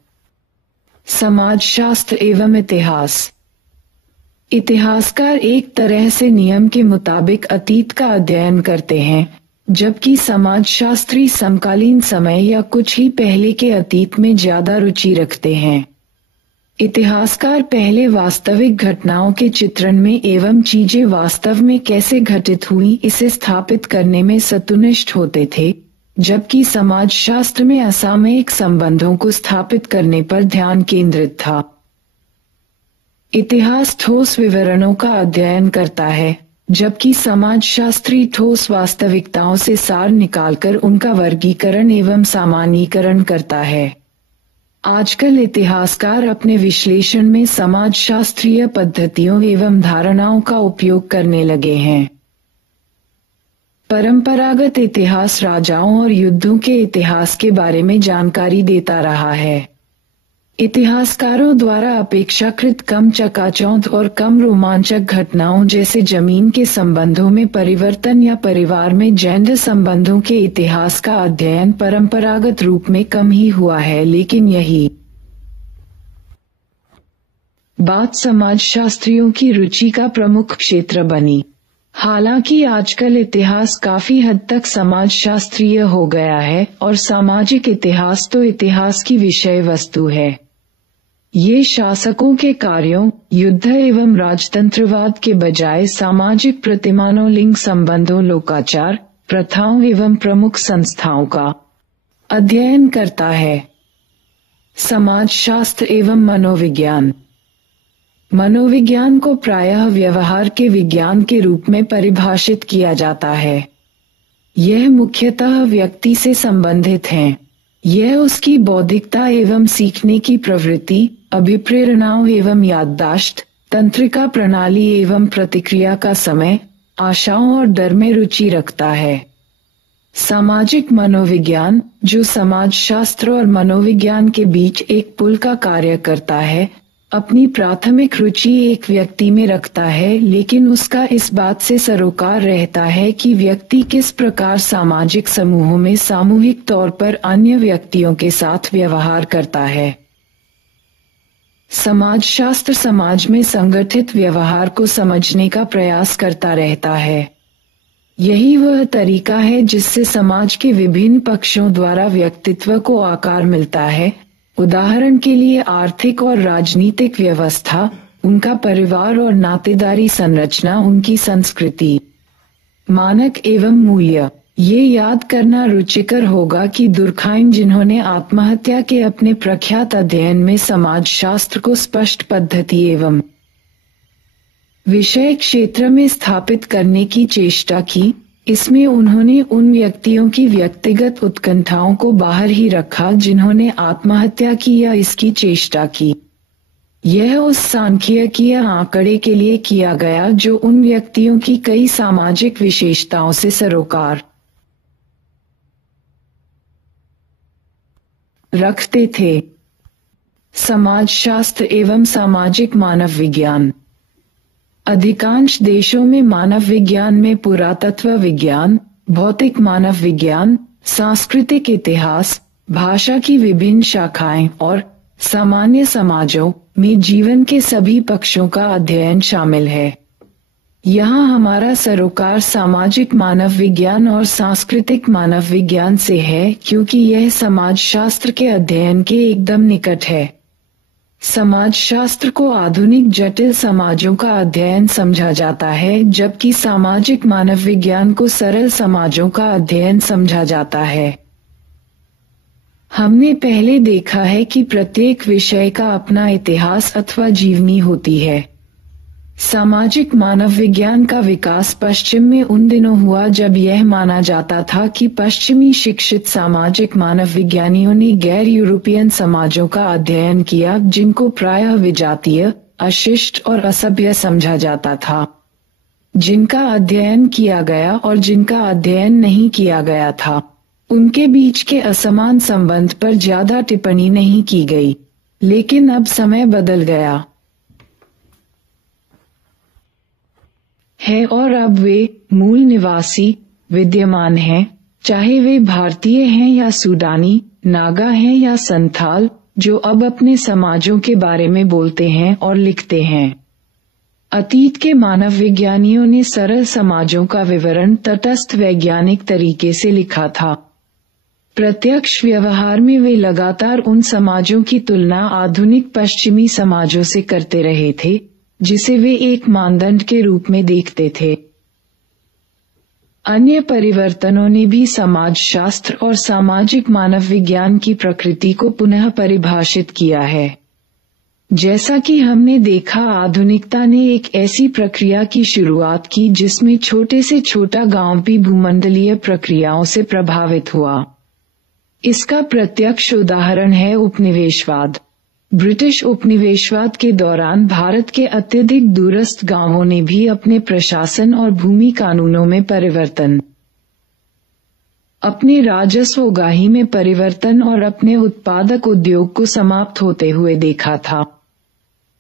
समाजशास्त्र एवं इतिहास। इतिहासकार एक तरह से नियम के मुताबिक अतीत का अध्ययन करते हैं, जबकि समाजशास्त्री समकालीन समय या कुछ ही पहले के अतीत में ज्यादा रुचि रखते हैं। इतिहासकार पहले वास्तविक घटनाओं के चित्रण में एवं चीजें वास्तव में कैसे घटित हुई इसे स्थापित करने में सतुनिष्ठ होते थे, जबकि समाजशास्त्र में असामयिक संबंधों को स्थापित करने पर ध्यान केंद्रित था। इतिहास ठोस विवरणों का अध्ययन करता है, जबकि समाजशास्त्री ठोस वास्तविकताओं से सार निकालकर उनका वर्गीकरण एवं सामान्यीकरण करता है। आजकल इतिहासकार अपने विश्लेषण में समाजशास्त्रीय पद्धतियों एवं धारणाओं का उपयोग करने लगे हैं। परंपरागत इतिहास राजाओं और युद्धों के इतिहास के बारे में जानकारी देता रहा है। इतिहासकारों द्वारा अपेक्षाकृत कम चकाचौंध और कम रोमांचक घटनाओं जैसे जमीन के संबंधों में परिवर्तन या परिवार में जेंडर संबंधों के इतिहास का अध्ययन परंपरागत रूप में कम ही हुआ है, लेकिन यही बात समाजशास्त्रियों की रुचि का प्रमुख क्षेत्र बनी। हालांकि आजकल इतिहास काफी हद तक समाजशास्त्रीय हो गया है और सामाजिक इतिहास तो इतिहास की विषय वस्तु है। ये शासकों के कार्यों, युद्ध एवं राजतंत्रवाद के बजाय सामाजिक प्रतिमानों, लिंग संबंधों, लोकाचार, प्रथाओं एवं प्रमुख संस्थाओं का अध्ययन करता है। समाजशास्त्र एवं मनोविज्ञान। मनोविज्ञान को प्रायः व्यवहार के विज्ञान के रूप में परिभाषित किया जाता है। यह मुख्यतः व्यक्ति से संबंधित है। यह उसकी बौद्धिकता एवं सीखने की प्रवृत्ति, अभिप्रेरणाओं एवं याददाश्त, तंत्रिका प्रणाली एवं प्रतिक्रिया का समय, आशाओं और डर में रुचि रखता है। सामाजिक मनोविज्ञान, जो समाजशास्त्र और मनोविज्ञान के बीच एक पुल का कार्य करता है, अपनी प्राथमिक रुचि एक व्यक्ति में रखता है, लेकिन उसका इस बात से सरोकार रहता है कि व्यक्ति किस प्रकार सामाजिक समूहों में सामूहिक तौर पर अन्य व्यक्तियों के साथ व्यवहार करता है। समाजशास्त्र समाज में संगठित व्यवहार को समझने का प्रयास करता रहता है। यही वह तरीका है जिससे समाज के विभिन्न पक्षों द्वारा व्यक्तित्व को आकार मिलता है। उदाहरण के लिए आर्थिक और राजनीतिक व्यवस्था, उनका परिवार और नातेदारी संरचना, उनकी संस्कृति, मानक एवं मूल्य। ये याद करना रुचिकर होगा कि दुर्खाइम, जिन्होंने आत्महत्या के अपने प्रख्यात अध्ययन में समाजशास्त्र को स्पष्ट पद्धति एवं विषय क्षेत्र में स्थापित करने की चेष्टा की, इसमें उन्होंने उन व्यक्तियों की व्यक्तिगत उत्कंठाओं को बाहर ही रखा जिन्होंने आत्महत्या की या इसकी चेष्टा की। यह उस सांख्यिकीय आंकड़े के लिए किया गया जो उन व्यक्तियों की कई सामाजिक विशेषताओं से सरोकार रखते थे। समाजशास्त्र एवं सामाजिक मानव विज्ञान। अधिकांश देशों में मानव विज्ञान में पुरातत्व विज्ञान, भौतिक मानव विज्ञान, सांस्कृतिक इतिहास, भाषा की विभिन्न शाखाएं और सामान्य समाजों में जीवन के सभी पक्षों का अध्ययन शामिल है। यहाँ हमारा सरोकार सामाजिक मानव विज्ञान और सांस्कृतिक मानव विज्ञान से है, क्योंकि यह समाजशास्त्र के अध्ययन के एकदम निकट है। समाजशास्त्र को आधुनिक जटिल समाजों का अध्ययन समझा जाता है, जबकि सामाजिक मानव विज्ञान को सरल समाजों का अध्ययन समझा जाता है। हमने पहले देखा है कि प्रत्येक विषय का अपना इतिहास अथवा जीवनी होती है। सामाजिक मानव विज्ञान का विकास पश्चिम में उन दिनों हुआ जब यह माना जाता था कि पश्चिमी शिक्षित सामाजिक मानव विज्ञानियों ने गैर यूरोपियन समाजों का अध्ययन किया, जिनको प्रायः विजातीय, अशिष्ट और असभ्य समझा जाता था। जिनका अध्ययन किया गया और जिनका अध्ययन नहीं किया गया था, उनके बीच के असमान संबंध पर ज्यादा टिप्पणी नहीं की गई। लेकिन अब समय बदल गया है और अब वे मूल निवासी विद्यमान हैं, चाहे वे भारतीय हैं या सूडानी, नागा हैं या संथाल, जो अब अपने समाजों के बारे में बोलते हैं और लिखते हैं। अतीत के मानव विज्ञानियों ने सरल समाजों का विवरण तटस्थ वैज्ञानिक तरीके से लिखा था। प्रत्यक्ष व्यवहार में वे लगातार उन समाजों की तुलना आधुनिक पश्चिमी समाजों से करते रहे थे, जिसे वे एक मानदंड के रूप में देखते थे। अन्य परिवर्तनों ने भी समाजशास्त्र और सामाजिक मानव विज्ञान की प्रकृति को पुनः परिभाषित किया है। जैसा कि हमने देखा, आधुनिकता ने एक ऐसी प्रक्रिया की शुरुआत की जिसमें छोटे से छोटा गांव भी भूमंडलीय प्रक्रियाओं से प्रभावित हुआ। इसका प्रत्यक्ष उदाहरण है उपनिवेशवाद। ब्रिटिश उपनिवेशवाद के दौरान भारत के अत्यधिक दूरस्थ गांवों ने भी अपने प्रशासन और भूमि कानूनों में परिवर्तन, अपने राजस्व उगाही में परिवर्तन और अपने उत्पादक उद्योग को समाप्त होते हुए देखा था।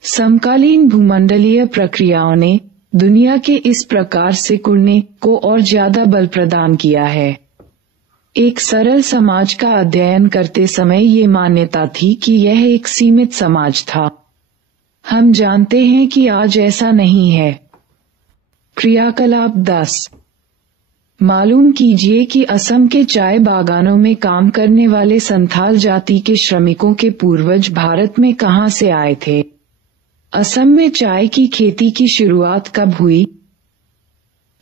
समकालीन भूमंडलीय प्रक्रियाओं ने दुनिया के इस प्रकार से सिकुड़ने को और ज्यादा बल प्रदान किया है। एक सरल समाज का अध्ययन करते समय ये मान्यता थी कि यह एक सीमित समाज था। हम जानते हैं कि आज ऐसा नहीं है। क्रियाकलाप 10। मालूम कीजिए कि असम के चाय बागानों में काम करने वाले संथाल जाति के श्रमिकों के पूर्वज भारत में कहां से आए थे। असम में चाय की खेती की शुरुआत कब हुई?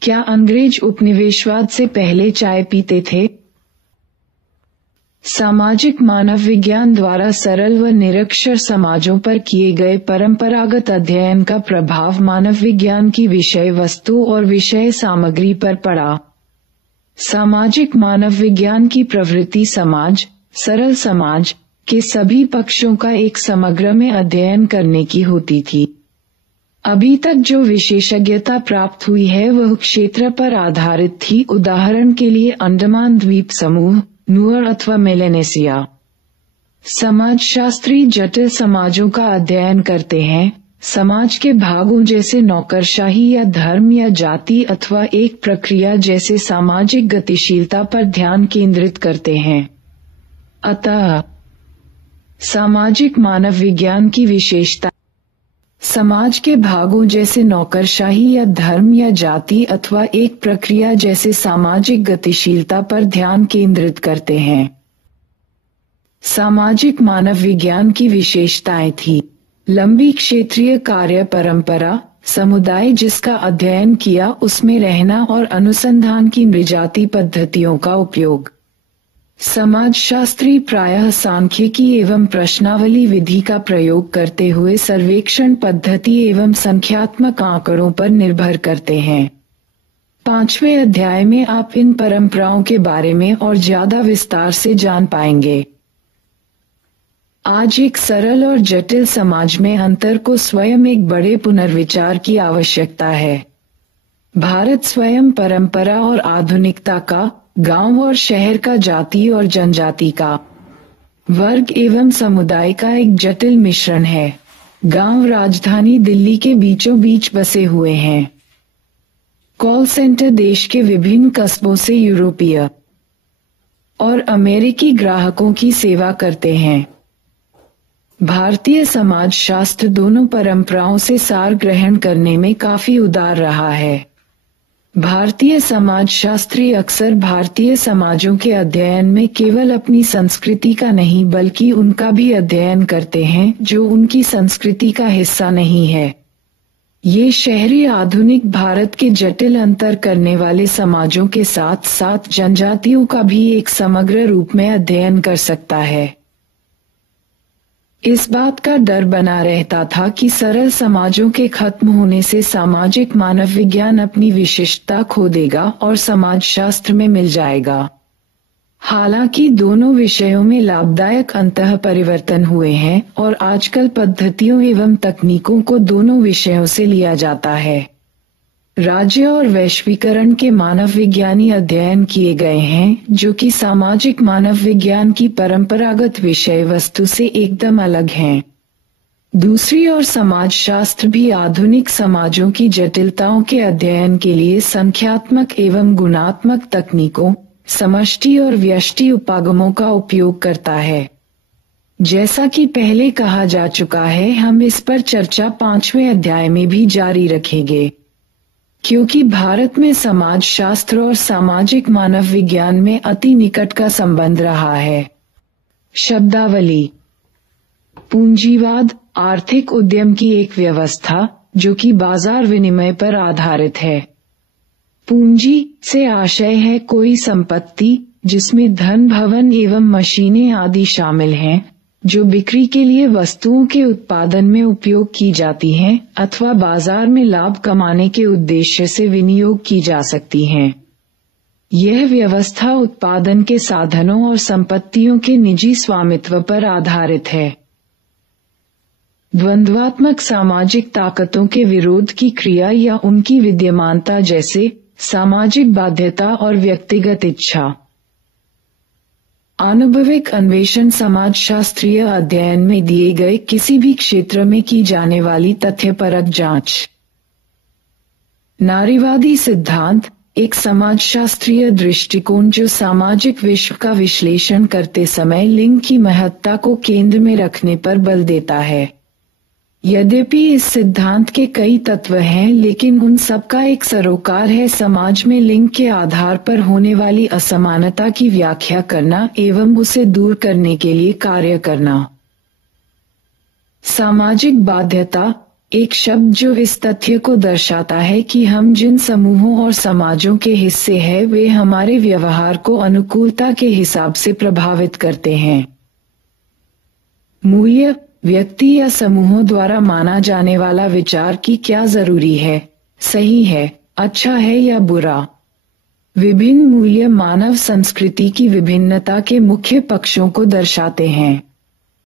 क्या अंग्रेज उपनिवेशवाद से पहले चाय पीते थे? सामाजिक मानव विज्ञान द्वारा सरल व निरक्षर समाजों पर किए गए परंपरागत अध्ययन का प्रभाव मानव विज्ञान की विषय वस्तु और विषय सामग्री पर पड़ा। सामाजिक मानव विज्ञान की प्रवृत्ति समाज, सरल समाज के सभी पक्षों का एक समग्र में अध्ययन करने की होती थी। अभी तक जो विशेषज्ञता प्राप्त हुई है वह क्षेत्र पर आधारित थी, उदाहरण के लिए अंडमान द्वीप समूह, नुअर अथवा मेलेनेसिया। समाजशास्त्री जटिल समाजों का अध्ययन करते हैं, समाज के भागों जैसे नौकरशाही या धर्म या जाति अथवा एक प्रक्रिया जैसे सामाजिक गतिशीलता पर ध्यान केंद्रित करते हैं। अतः सामाजिक मानव विज्ञान की विशेषता समाज के भागों जैसे नौकरशाही या धर्म या जाति अथवा एक प्रक्रिया जैसे सामाजिक गतिशीलता पर ध्यान केंद्रित करते हैं। सामाजिक मानव विज्ञान की विशेषताएं थी लंबी क्षेत्रीय कार्य परंपरा, समुदाय जिसका अध्ययन किया उसमें रहना और अनुसंधान की नृजाति पद्धतियों का उपयोग। समाजशास्त्री प्रायः सांख्यिकी एवं प्रश्नावली विधि का प्रयोग करते हुए सर्वेक्षण पद्धति एवं संख्यात्मक आंकड़ों पर निर्भर करते हैं। 5वें अध्याय में आप इन परंपराओं के बारे में और ज्यादा विस्तार से जान पाएंगे। आज एक सरल और जटिल समाज में अंतर को स्वयं एक बड़े पुनर्विचार की आवश्यकता है। भारत स्वयं परंपरा और आधुनिकता का, गांव और शहर का, जाति और जनजाति का, वर्ग एवं समुदाय का एक जटिल मिश्रण है। गांव राजधानी दिल्ली के बीचों बीच बसे हुए हैं। कॉल सेंटर देश के विभिन्न कस्बों से यूरोपीय और अमेरिकी ग्राहकों की सेवा करते हैं। भारतीय समाजशास्त्र दोनों परंपराओं से सार ग्रहण करने में काफी उदार रहा है। भारतीय समाजशास्त्री अक्सर भारतीय समाजों के अध्ययन में केवल अपनी संस्कृति का नहीं बल्कि उनका भी अध्ययन करते हैं जो उनकी संस्कृति का हिस्सा नहीं है। ये शहरी आधुनिक भारत के जटिल अंतर करने वाले समाजों के साथ साथ जनजातियों का भी एक समग्र रूप में अध्ययन कर सकता है। इस बात का डर बना रहता था कि सरल समाजों के खत्म होने से सामाजिक मानव विज्ञान अपनी विशिष्टता खो देगा और समाजशास्त्र में मिल जाएगा। हालांकि दोनों विषयों में लाभदायक अंतः परिवर्तन हुए हैं और आजकल पद्धतियों एवं तकनीकों को दोनों विषयों से लिया जाता है। राज्य और वैश्वीकरण के मानव विज्ञानी अध्ययन किए गए हैं जो कि सामाजिक मानव विज्ञान की परंपरागत विषय वस्तु से एकदम अलग हैं। दूसरी ओर समाजशास्त्र भी आधुनिक समाजों की जटिलताओं के अध्ययन के लिए संख्यात्मक एवं गुणात्मक तकनीकों, समष्टि और व्यष्टि उपागमों का उपयोग करता है। जैसा कि पहले कहा जा चुका है, हम इस पर चर्चा 5वें अध्याय में भी जारी रखेंगे। क्योंकि भारत में समाजशास्त्र और सामाजिक मानव विज्ञान में अति निकट का संबंध रहा है। शब्दावली: पूंजीवाद, आर्थिक उद्यम की एक व्यवस्था जो कि बाजार विनिमय पर आधारित है। पूंजी से आशय है कोई संपत्ति जिसमें धन, भवन एवं मशीनें आदि शामिल हैं, जो बिक्री के लिए वस्तुओं के उत्पादन में उपयोग की जाती हैं अथवा बाजार में लाभ कमाने के उद्देश्य से विनियोग की जा सकती हैं। यह व्यवस्था उत्पादन के साधनों और संपत्तियों के निजी स्वामित्व पर आधारित है। द्वंद्वात्मक सामाजिक ताकतों के विरोध की क्रिया या उनकी विद्यमानता जैसे सामाजिक बाध्यता और व्यक्तिगत इच्छा। आनुभविक अन्वेषण समाजशास्त्रीय अध्ययन में दिए गए किसी भी क्षेत्र में की जाने वाली तथ्यपरक जांच। नारीवादी सिद्धांत एक समाजशास्त्रीय दृष्टिकोण जो सामाजिक विश्व का विश्लेषण करते समय लिंग की महत्ता को केंद्र में रखने पर बल देता है। यद्यपि इस सिद्धांत के कई तत्व हैं, लेकिन उन सबका एक सरोकार है समाज में लिंग के आधार पर होने वाली असमानता की व्याख्या करना एवं उसे दूर करने के लिए कार्य करना। सामाजिक बाध्यता एक शब्द जो इस तथ्य को दर्शाता है कि हम जिन समूहों और समाजों के हिस्से हैं वे हमारे व्यवहार को अनुकूलता के हिसाब से प्रभावित करते हैं। मूल्य व्यक्ति या समूहों द्वारा माना जाने वाला विचार कि क्या जरूरी है, सही है, अच्छा है या बुरा। विभिन्न मूल्य मानव संस्कृति की विभिन्नता के मुख्य पक्षों को दर्शाते हैं।